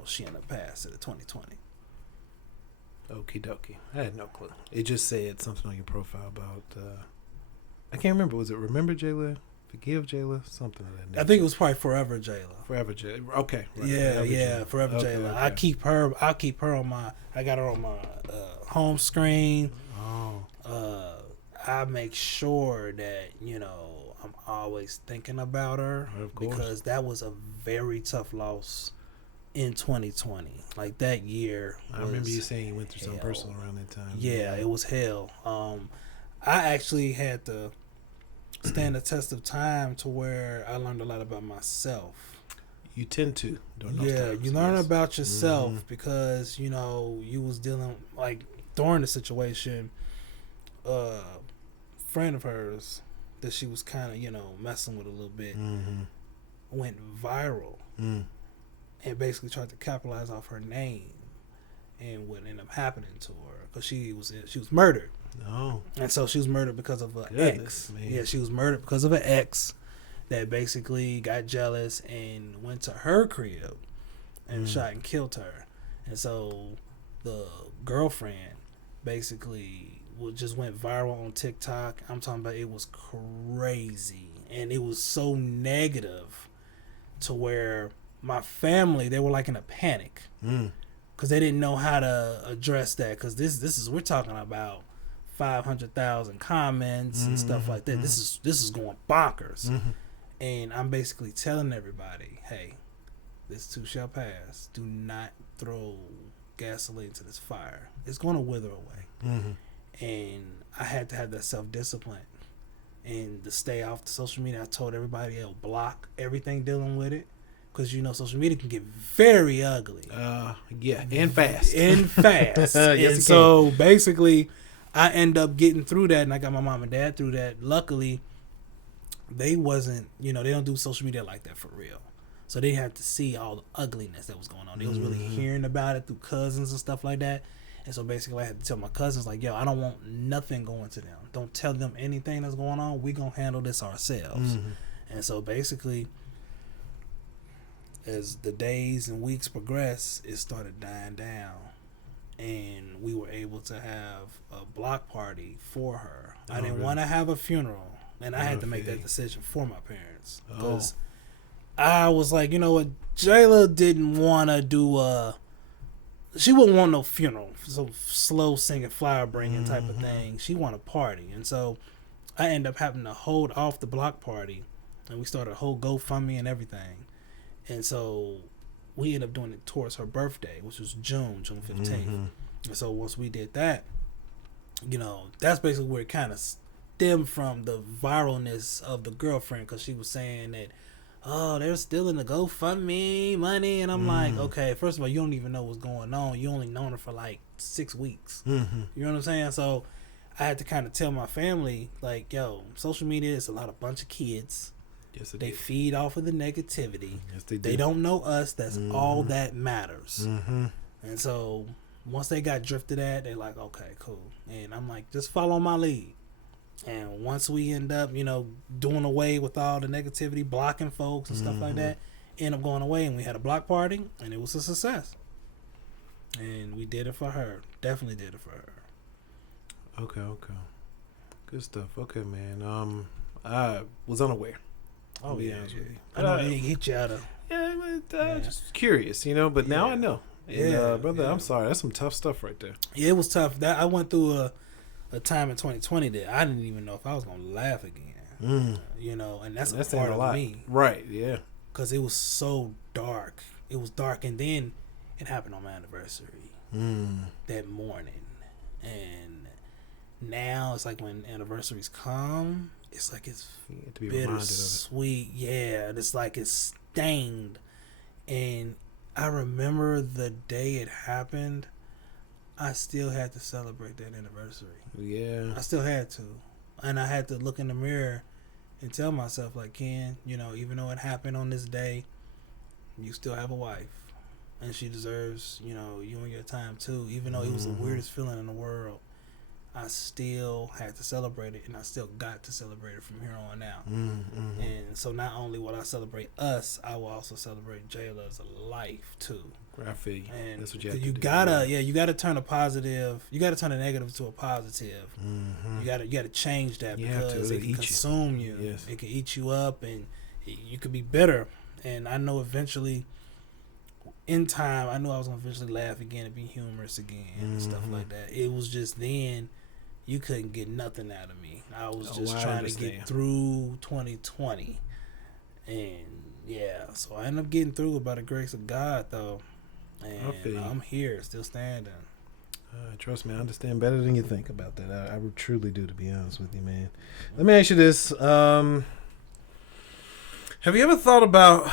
she ended up passing in 2020. Okie dokie. I had no clue. It just said something on your profile about, I can't remember. Was it Remember Jayla? Forgive Jayla? Something of that nature. I think it was probably Forever Jayla. Forever Jayla. Okay. Right. Yeah, Forever Jayla. Okay. I'll keep her on I got her on my home screen. Oh. I make sure that, I'm always thinking about her. Of course. Because that was a very tough loss in 2020. Like, that year was, I remember you saying you went through something personal around that time. Yeah, it was hell. I actually had to stand the test of time to where I learned a lot about myself. You tend to. You learn about yourself because, you was dealing, like, during the situation, friend of hers that she was kind of, messing with a little bit, went viral and basically tried to capitalize off her name and what ended up happening to her because she was murdered. Oh. And so she was murdered because of an ex. Man. Yeah, she was murdered because of an ex that basically got jealous and went to her crib and shot and killed her. And so the girlfriend basically just went viral on TikTok. I'm talking about, it was crazy. And it was so negative to where my family, they were like in a panic because they didn't know how to address that. Because we're talking about 500,000 comments and stuff like that. This is going bonkers. And I'm basically telling everybody, hey, this too shall pass. Do not throw gasoline to this fire. It's going to wither away. And I had to have that self-discipline And to stay off the social media, I told everybody to block everything dealing with it. Because, you know, social media can get very ugly. Yeah, and fast. And fast. Yes, and so, basically, I end up getting through that, and I got my mom and dad through that. Luckily, they wasn't, you know, they don't do social media like that for real. So they had to see all the ugliness that was going on. They was really hearing about it through cousins and stuff like that. And so basically I had to tell my cousins, like, yo, I don't want nothing going to them. Don't tell them anything that's going on. We going to handle this ourselves. And so basically, as the days and weeks progressed, it started dying down. And we were able to have a block party for her. I didn't want to have a funeral. And I had to make that decision for my parents. Because I was like, you know what? Jayla didn't want to do she wouldn't want no funeral, so slow singing, flower bringing type of thing. She wanted a party. And so I ended up having to hold off the block party. And we started a whole GoFundMe and everything. And so we ended up doing it towards her birthday, which was June 15th. And so once we did that, you know, that's basically where it kind of stemmed from, the viralness of the girlfriend, because she was saying that, oh, they're still in the GoFundMe money. And I'm like, okay, first of all, you don't even know what's going on. You only known her for like 6 weeks. You know what I'm saying? So I had to kind of tell my family, like, yo, social media is a bunch of kids. Yes, they feed off of the negativity. Yes, they do. They don't know us. That's all that matters. And so once they got drifted at, they're like, okay, cool. And I'm like, just follow my lead. And once we end up, you know, doing away with all the negativity, blocking folks and stuff like that, end up going away, and we had a block party, and it was a success. And we did it for her. Definitely did it for her. Okay. Good stuff. Okay, man. I was unaware. Oh, yeah. With you. I know they hit you out of... Yeah, but just curious, you know, but now I know. And, brother, I'm sorry. That's some tough stuff right there. Yeah, it was tough. That I went through a time in 2020 that I didn't even know if I was going to laugh again. You know, and that's a part of me. Right, yeah. Because it was so dark. It was dark, and then it happened on my anniversary that morning. And now it's like when anniversaries come, it's like it's to be bittersweet. Yeah, and it's like it's stained. And I remember the day it happened, I still had to celebrate that anniversary. Yeah. I still had to. And I had to look in the mirror and tell myself, like, Ken, you know, even though it happened on this day, you still have a wife. And she deserves, you know, you and your time too. Even though it was the weirdest feeling in the world, I still had to celebrate it, and I still got to celebrate it from here on out. And so not only will I celebrate us, I will also celebrate Jayla as a life too. I feel you. And that's what you have to do. You gotta turn a positive. You gotta turn a negative to a positive. You gotta change that, because it can consume you. Yes. It can eat you up, and you could be bitter. And I know eventually, in time, I knew I was gonna eventually laugh again and be humorous again and stuff like that. It was just then you couldn't get nothing out of me. I was just trying to get through 2020, and so I ended up getting through it by the grace of God, though. And I'm here, still standing. Trust me, I understand better than you think about that. I truly do, to be honest with you, man. Let me ask you this: have you ever thought about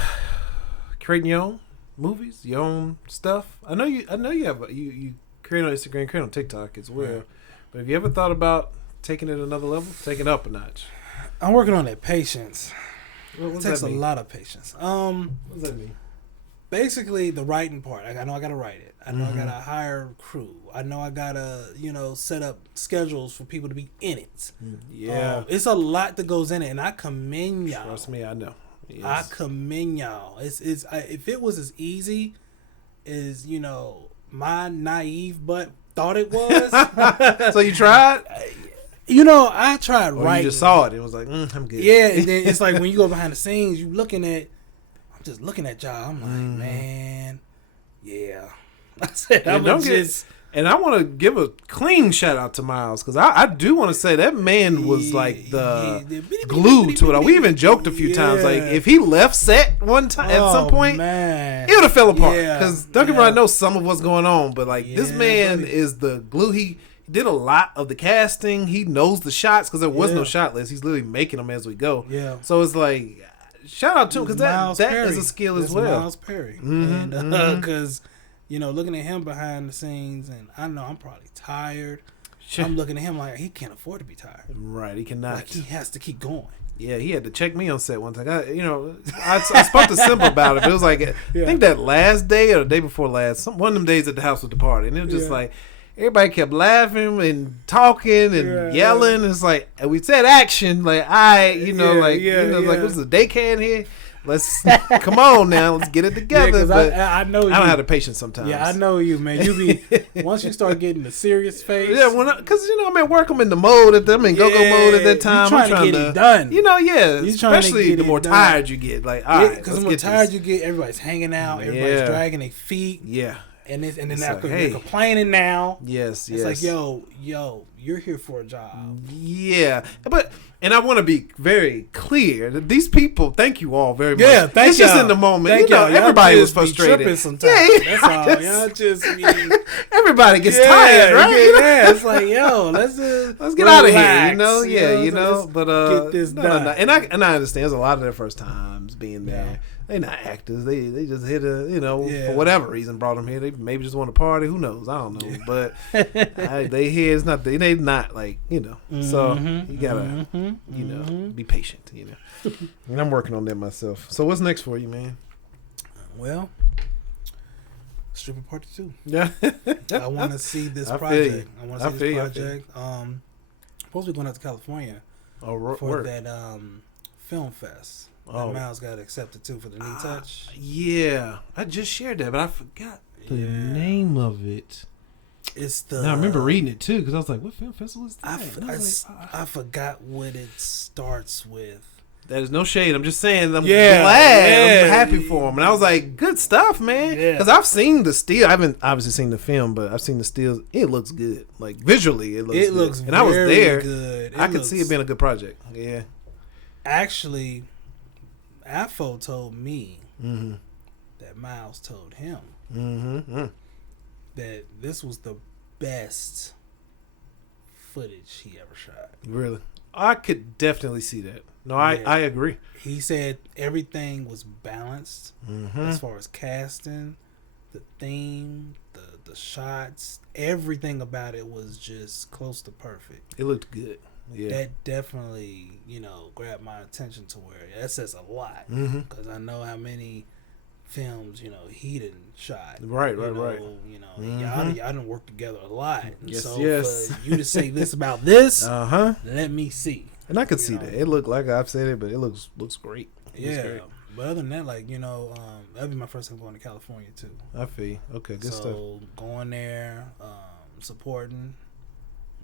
creating your own movies, your own stuff? I know you have. You create on Instagram, create on TikTok as well. Right. But have you ever thought about taking it another level, taking it up a notch? I'm working on that patience. It takes a lot of patience. What does that mean? Basically, the writing part. I know I got to write it. I know I got to hire crew. I know I got to, set up schedules for people to be in it. Yeah. It's a lot that goes in it, and I commend y'all. Trust me, I know. Yes. I commend y'all. If it was as easy as, my naive butt thought it was. So you tried? I tried writing. You just saw it. It was like, I'm good. Yeah, and then it's like when you go behind the scenes, I'm just looking at y'all. I'm like, man, yeah. I said, and I want to give a clean shout out to Miles, because I do want to say that man was like the glue to it all. We even joked a few times, like if he left set one time at some point, it would have fell apart. Because don't get me wrong, I know some of what's going on, but like this man is the glue. did a lot of the casting. He knows the shots because there was no shot list. He's literally making them as we go. Yeah. So it's like, shout out to him because that is a skill as well. Miles Perry. And because, looking at him behind the scenes, and I know I'm probably tired. I'm looking at him like he can't afford to be tired. Right, he cannot. Like he has to keep going. Yeah, he had to check me on set one time. I spoke to Simba about it, but it was like, I think that last day or the day before last, one of them days at the house with the party. And it was just like, everybody kept laughing and talking and yelling. It's like, and we said action. Like, like, what's the daycare in here? Let's come on now. Let's get it together. But I know you. I don't have the patience sometimes. Yeah, I know you, man. You be once you start getting the serious phase. Yeah, because I'm at work. I'm in the mode I'm in go mode at that time. I'm trying to get it done. Especially the more tired you get. Like, all right, because the more tired you get, everybody's hanging out. Everybody's dragging their feet. Yeah. And then they're complaining now. Yes. It's like, yo, you're here for a job. Yeah, and I want to be very clear that these people, thank you all very much. Yeah, thank you. It's just in the moment. Everybody was frustrated. Sometimes. That's all. Y'all just everybody gets tired, right? Yeah, it's like, yo, let's get out of here. But get this done. No. And I understand. There's a lot of their first times being there. Yeah. They're not actors. They just hit for whatever reason brought them here. They maybe just want to party. Who knows? I don't know. But they here. It's not. They not like So you gotta be patient. And I'm working on that myself. So what's next for you, man? Well, Stripper Part 2. Yeah. I want to see this project. I want to see this project. Supposed to be going out to California for that film fest. Miles got accepted too for the Knee Touch. Yeah, I just shared that, but I forgot the name of it. It's the. Now I remember reading it too because I was like, "What film festival is that?" I forgot what it starts with. That is no shade. I'm just saying. I'm glad. I'm happy for him, and I was like, "Good stuff, man." Because I've seen the still. I haven't obviously seen the film, but I've seen the stills. It looks good. Like visually, it looks. It looks. And I was there. Good. I could see it being a good project. Yeah. Actually. Afo told me that Miles told him that this was the best footage he ever shot. Really? I could definitely see that. No, I agree. He said everything was balanced as far as casting, the theme, the shots, everything about it was just close to perfect. It looked good. Yeah. That definitely, grabbed my attention to where that says a lot because I know how many films, he didn't shot. Right. Y'all didn't work together a lot. And so for you to say this about this, let me see. And I could see that. It looked like I've said it, but it looks great. Great. But other than that, that'd be my first time going to California too. I feel. Okay, good stuff. So going there, supporting.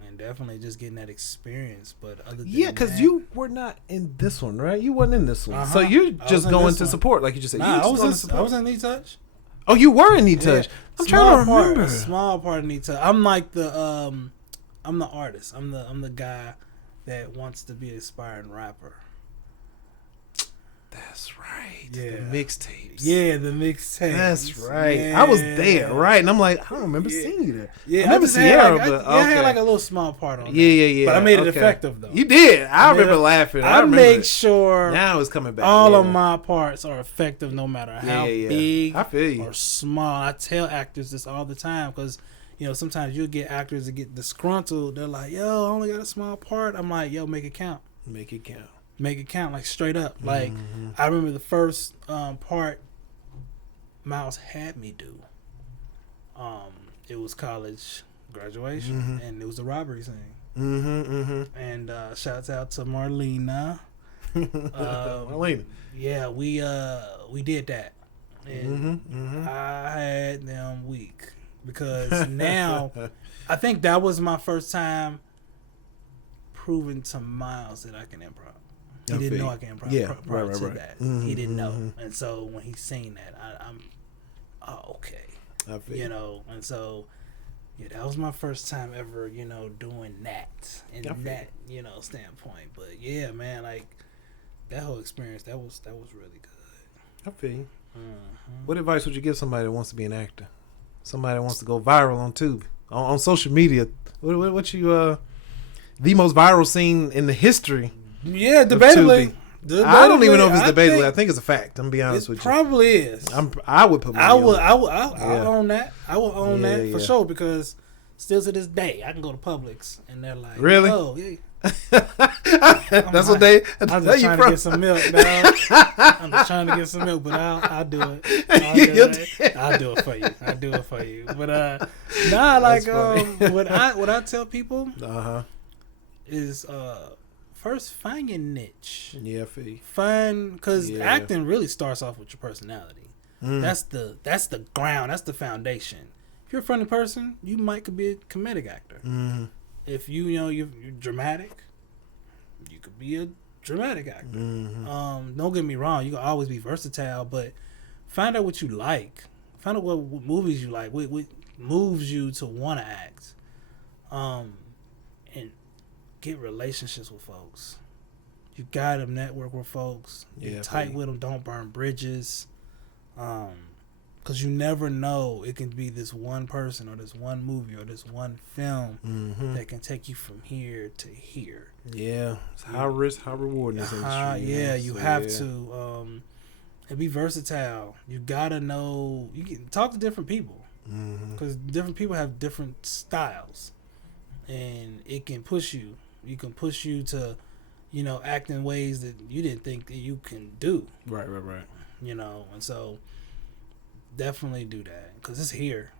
And definitely just getting that experience, but other than because you were not in this one, right? You wasn't in this one, so you're just going to support, like you just said. I was in Knee Touch. Oh, you were in Knee Touch. I'm trying to remember. A small part of Knee Touch. I'm like I'm the artist. I'm the guy that wants to be an aspiring rapper. That's right. Yeah. The mixtapes. Yeah, the mixtapes. That's right. Yeah. I was there, right? And I'm like, I don't remember seeing you there. Yeah, I remember Sierra, I had like a little small part on Yeah. But I made it effective, though. You did. I remember laughing. I make sure now it's coming back. All of my parts are effective no matter how big I feel you. or small. I tell actors this all the time because, sometimes you'll get actors that get disgruntled. They're like, yo, I only got a small part. I'm like, yo, make it count. Make it count. Make it count, like straight up. Like I remember the first part Miles had me do. It was college graduation, and it was a robbery scene. And shouts out to Marlena. Marlena. Yeah, we did that, and I had them weak because now I think that was my first time proving to Miles that I can improv. He didn't know I can improv prior to that. He didn't know. And so when he's seen that, I'm okay. And so that was my first time ever, doing that in that, standpoint. But yeah, man, like that whole experience, that was really good. I feel you. What advice would you give somebody that wants to be an actor? Somebody that wants to go viral on Tubi? on social media. What you the most viral scene in the history? Yeah, debatably. I don't even know if it's debatable. I think it's a fact. I'm gonna be honest with you. Probably is. I would put money on it. I'll own that. I will own that for sure, because still to this day I can go to Publix and they're like, really? Oh, yeah. That's what they. I'm just trying to get some milk, dog. I'm just trying to get some milk, but I'll do it. I'll do it for you. I'll do it for you. But like what I tell people is first find your niche. Yeah, for you. Because acting really starts off with your personality. That's the ground. That's the foundation. If you're a funny person, you could be a comedic actor. If you're dramatic, you could be a dramatic actor. Don't get me wrong, you can always be versatile, but find out what you like. Find out what movies you like, what moves you to want to act, and get relationships with folks. You gotta network with folks. Get tight with them. Don't burn bridges. Because you never know, it can be this one person or this one movie or this one film that can take you from here to here. Yeah, it's high risk, high reward in this industry. You have to and be versatile. You gotta know. You can talk to different people because different people have different styles, and it can push you. You can push you to, act in ways that you didn't think that you can do. Right. And so. Definitely do that because it's here.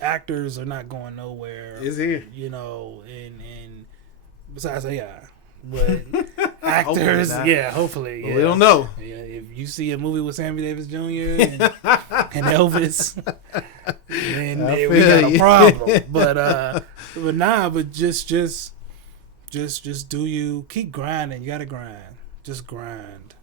Actors are not going nowhere. It's here, and besides AI, but actors, hopefully. Well, we don't know. Yeah, if you see a movie with Sammy Davis Jr. and Elvis, then we got a problem. But just do you keep grinding? You gotta grind. Just grind.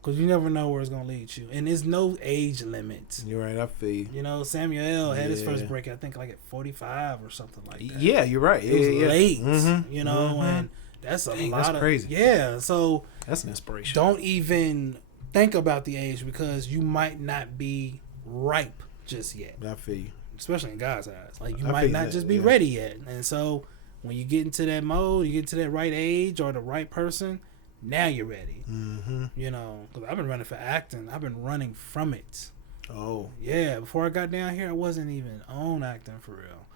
Because you never know where it's going to lead you. And there's no age limit. You're right, I feel you. Samuel L. had his first break, I think, like at 45 or something like that. Yeah, you're right. It was late, and that's a lot that's of... crazy. Yeah, so... That's an inspiration. Don't even think about the age because you might not be ripe just yet. I feel you. Especially in God's eyes. Like, you might not just be ready yet. And so, when you get into that mode, you get to that right age or the right person... Now you're ready. Because I've been running for acting. I've been running from it. Oh. Yeah, before I got down here, I wasn't even on acting for real.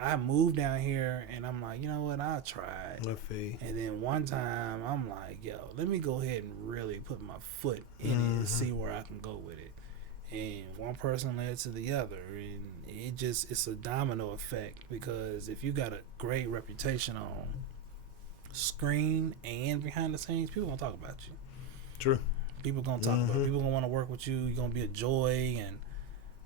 I moved down here, and I'm like, you know what? I'll try it. And then one time, I'm like, yo, let me go ahead and really put my foot in it and see where I can go with it. And one person led to the other, and it's a domino effect because if you got a great reputation on screen and behind the scenes, people gonna talk about you. True. People gonna talk about you. People gonna want to work with you. You're gonna be a joy, and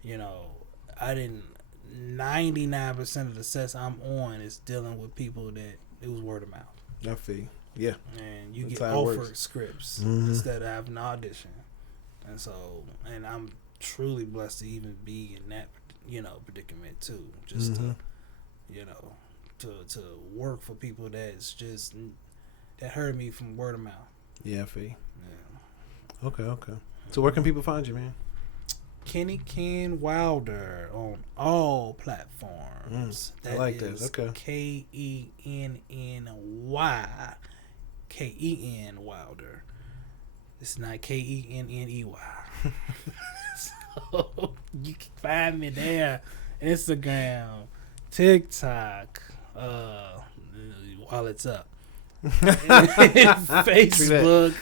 99% of the sets I'm on is dealing with people that it was word of mouth. I feel. Yeah. And you get offered scripts instead of having an audition, and I'm truly blessed to even be in that predicament too. Just to work for people that heard me from word of mouth. Yeah, I feel. Yeah. Okay. So where can people find you, man? Kenny Wilder on all platforms. I like that. Okay. KennyKen Wilder. It's not Kenney. So you can find me there. Instagram, TikTok. While it's up. Facebook,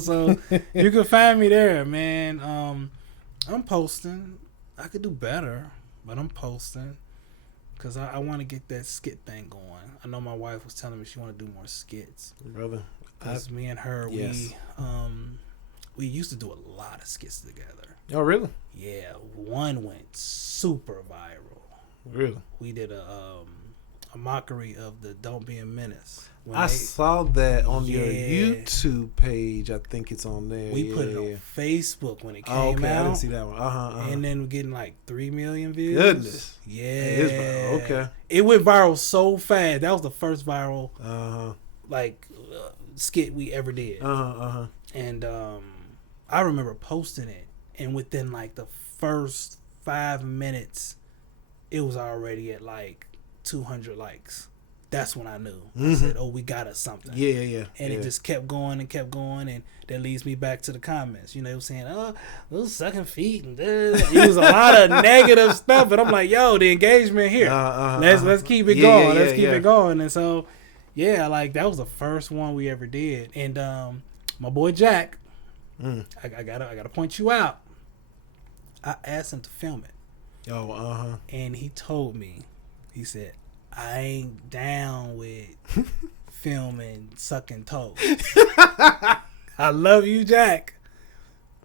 so you can find me there, man. I'm posting. I could do better, but I'm posting because I want to get that skit thing going. I know my wife was telling me she want to do more skits, brother. Because me and her, we used to do a lot of skits together. Oh, really? Yeah, one went super viral. Really? We did a mockery of the Don't Be a Menace. I saw that on your YouTube page. I think it's on there. We put it on Facebook when it came out. I didn't see that one. And then we're getting like 3 million views. Goodness. Yeah. It is viral. Okay. It went viral so fast. That was the first viral skit we ever did. And I remember posting it, and within like the first 5 minutes, it was already at like 200 likes. That's when I knew. I said, "Oh, we got us something." Yeah. And it just kept going, and that leads me back to the comments. You know, saying, "Oh, those sucking feet," and it was a lot of negative stuff. But I'm like, "Yo, the engagement here. Let's keep it going. Let's keep it going." And so, yeah, like that was the first one we ever did. And my boy Jack, I gotta point you out. I asked him to film it. And he told me, he said, "I ain't down with filming sucking toes." I love you, Jack,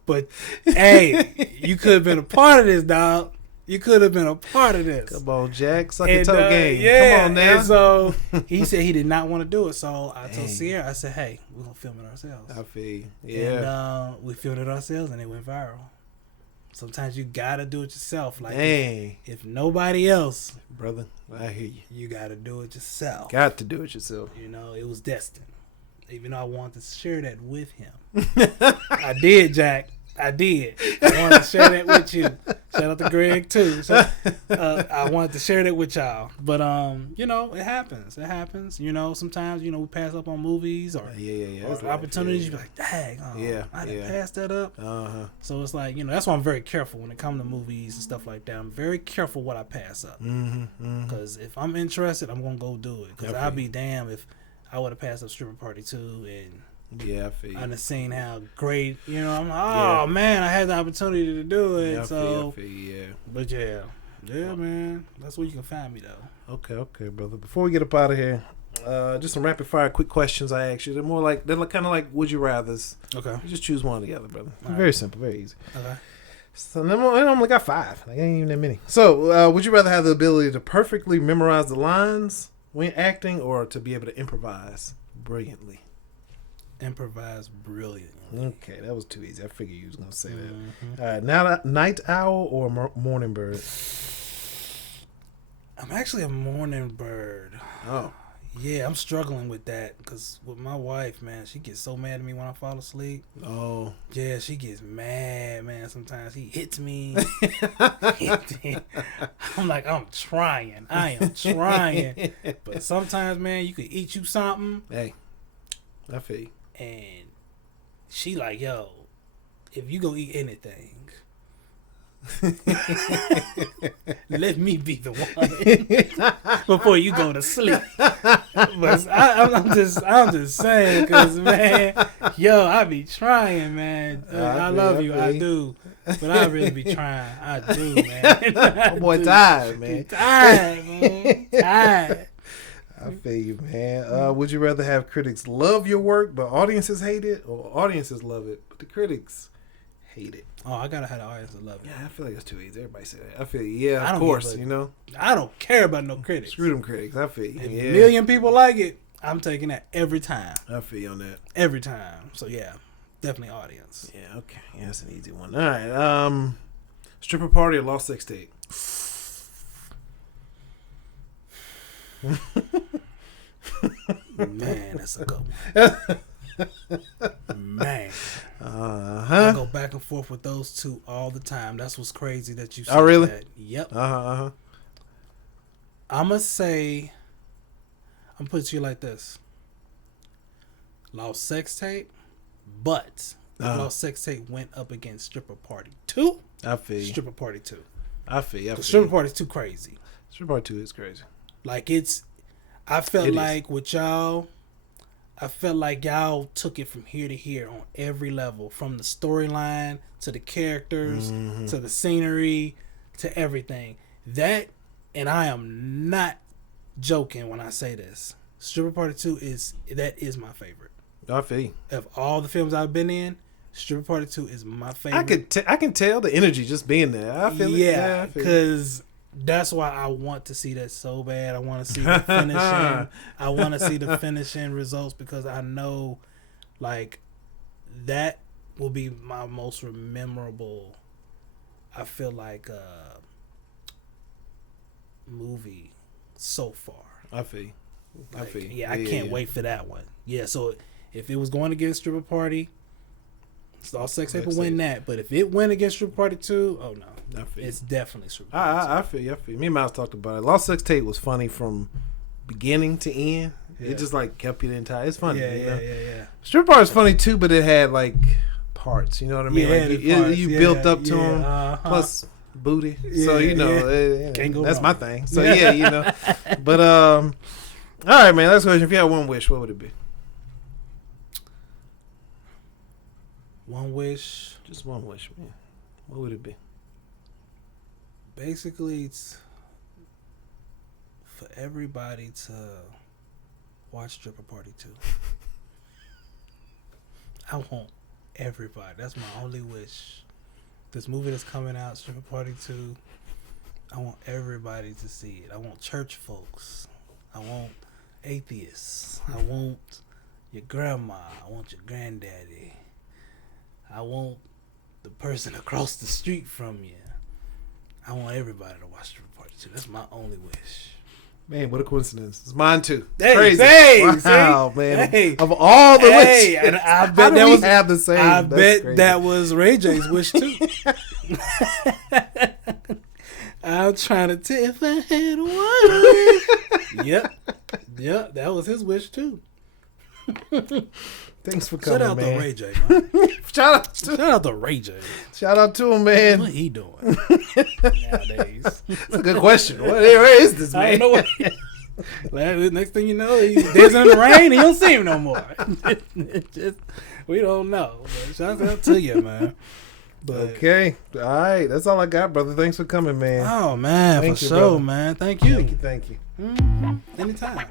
but hey, you could have been a part of this, dog. You could have been a part of this. Come on, Jack, sucking toe game. Yeah, come on now. And so he said he did not want to do it. So I told Sierra, I said, "Hey, we're gonna film it ourselves." I feel you. Yeah. And we filmed it ourselves, and it went viral. Sometimes you gotta do it yourself. Like if nobody else, brother, I hear you. You gotta do it yourself. Got to do it yourself. You know, it was destined. Even though I wanted to share that with him, I did, Jack. I did. I wanted to share that with you. Shout out to Greg too. So I wanted to share that with y'all. But you know, it happens. It happens. You know, sometimes we pass up on movies or or opportunities. You're like, dang, I didn't pass that up. So it's like, that's why I'm very careful when it comes to movies and stuff like that. I'm very careful what I pass up. Because if I'm interested, I'm gonna go do it. Because I'd be damned if I would have passed up Stripper Party 2 and. Yeah, I feel you. I done seen how great, I'm like, man, I had the opportunity to do it. Yeah, I feel you. But man, that's where you can find me though. Okay, brother. Before we get up out of here, just some rapid fire quick questions I ask you. They're kind of like would you rather's. Okay. You just choose one together, brother. All very right. simple, very easy. Okay. So I only got 5. Like, ain't even that many. So, would you rather have the ability to perfectly memorize the lines when acting, or to be able to improvise brilliantly? Improvise brilliantly. Okay, that was too easy. I figured you was gonna say that. All right, now night owl or morning bird? I'm actually a morning bird. Oh, yeah, I'm struggling with that because with my wife, man, she gets so mad at me when I fall asleep. Oh, yeah, she gets mad, man. Sometimes he hits me. I'm like, I am trying, but sometimes, man, you could eat you something. Hey, I feel you. And she like, yo, if you gonna eat anything, let me be the one before you go to sleep. But I'm just saying, because man, I be trying, man. I love you, I do, but I really be trying. I do, man. My boy tired, man. Tired. I feel you, man. Would you rather have critics love your work but audiences hate it, or audiences love it but the critics hate it? Oh, I gotta have the audience to love it. Yeah, I feel like it's too easy. Everybody say that. I feel you. Yeah, of course. I don't care about no critics. Screw them critics. I feel you. If a million people like it, I'm taking that every time. I feel you on that. Every time. So yeah, definitely audience. Yeah. Okay. Yeah, that's an easy one. All right. Stripper party or lost sex tape? Man, that's a good one. Man. I go back and forth with those two all the time. That's what's crazy that you said. Oh, really? That. Yep. I'm going to say, I'm putting it to you like this. Lost sex tape, but Lost sex tape went up against Stripper Party 2. I feel you. Stripper Party 2. I feel you. Stripper Party is too crazy. Stripper Party 2 is crazy. Like I felt like with y'all, I felt like y'all took it from here to here on every level, from the storyline to the characters to the scenery to everything. That, and I am not joking when I say this, Stripper Party 2 is my favorite. I feel you. Of all the films I've been in, Stripper Party 2 is my favorite. I can tell the energy just being there. I feel it. Yeah, because that's why I want to see that so bad. I want to see the finishing. I want to see the finishing results, because I know, like, that will be my most memorable, I feel like, movie so far. I feel you. Like, I feel you. Yeah, I can't wait for that one. Yeah, so if it was going against Stripper Party, Lost Sex Tape will win that. But if it win against Stripper Party 2, oh no. It's definitely Stripper Party 2. I feel you. Me and Miles talked about it. Lost Sex Tape was funny from beginning to end. Yeah. It just like kept you the entire. It's funny. Yeah. Stripper Party is funny too, but it had like parts. You know what I mean? Yeah, like you built up to them. Plus booty. So that's my thing. So But all right, man. Last question. If you had one wish, what would it be? One wish. Just one wish, man. What would it be? Basically, it's for everybody to watch Stripper Party 2. I want everybody. That's my only wish. This movie that's coming out, Stripper Party 2, I want everybody to see it. I want church folks. I want atheists. I want your grandma. I want your granddaddy. I want the person across the street from you. I want everybody to watch Stripper Party 2. That's my only wish. Man, what a coincidence. It's mine too. Hey, crazy. Wow, man. Hey. Of all the wishes. And I bet that was have the same. I That's bet crazy. that was Ray J's wish too. I'm trying to tell if I had one wish. Yep, that was his wish too. Thanks for coming, Shout out man. to Ray J, man. Shout out to Ray J. Shout out to him, man. What he doing nowadays? That's a good question. Where is this, man? I don't know what. Next thing you know, he's dancing in the rain and you don't see him no more. We don't know. But shout out to you, man. But, okay. All right. That's all I got, brother. Thanks for coming, man. Oh, man. Thank for you, sure, brother. man. Thank you. Thank you. Anytime.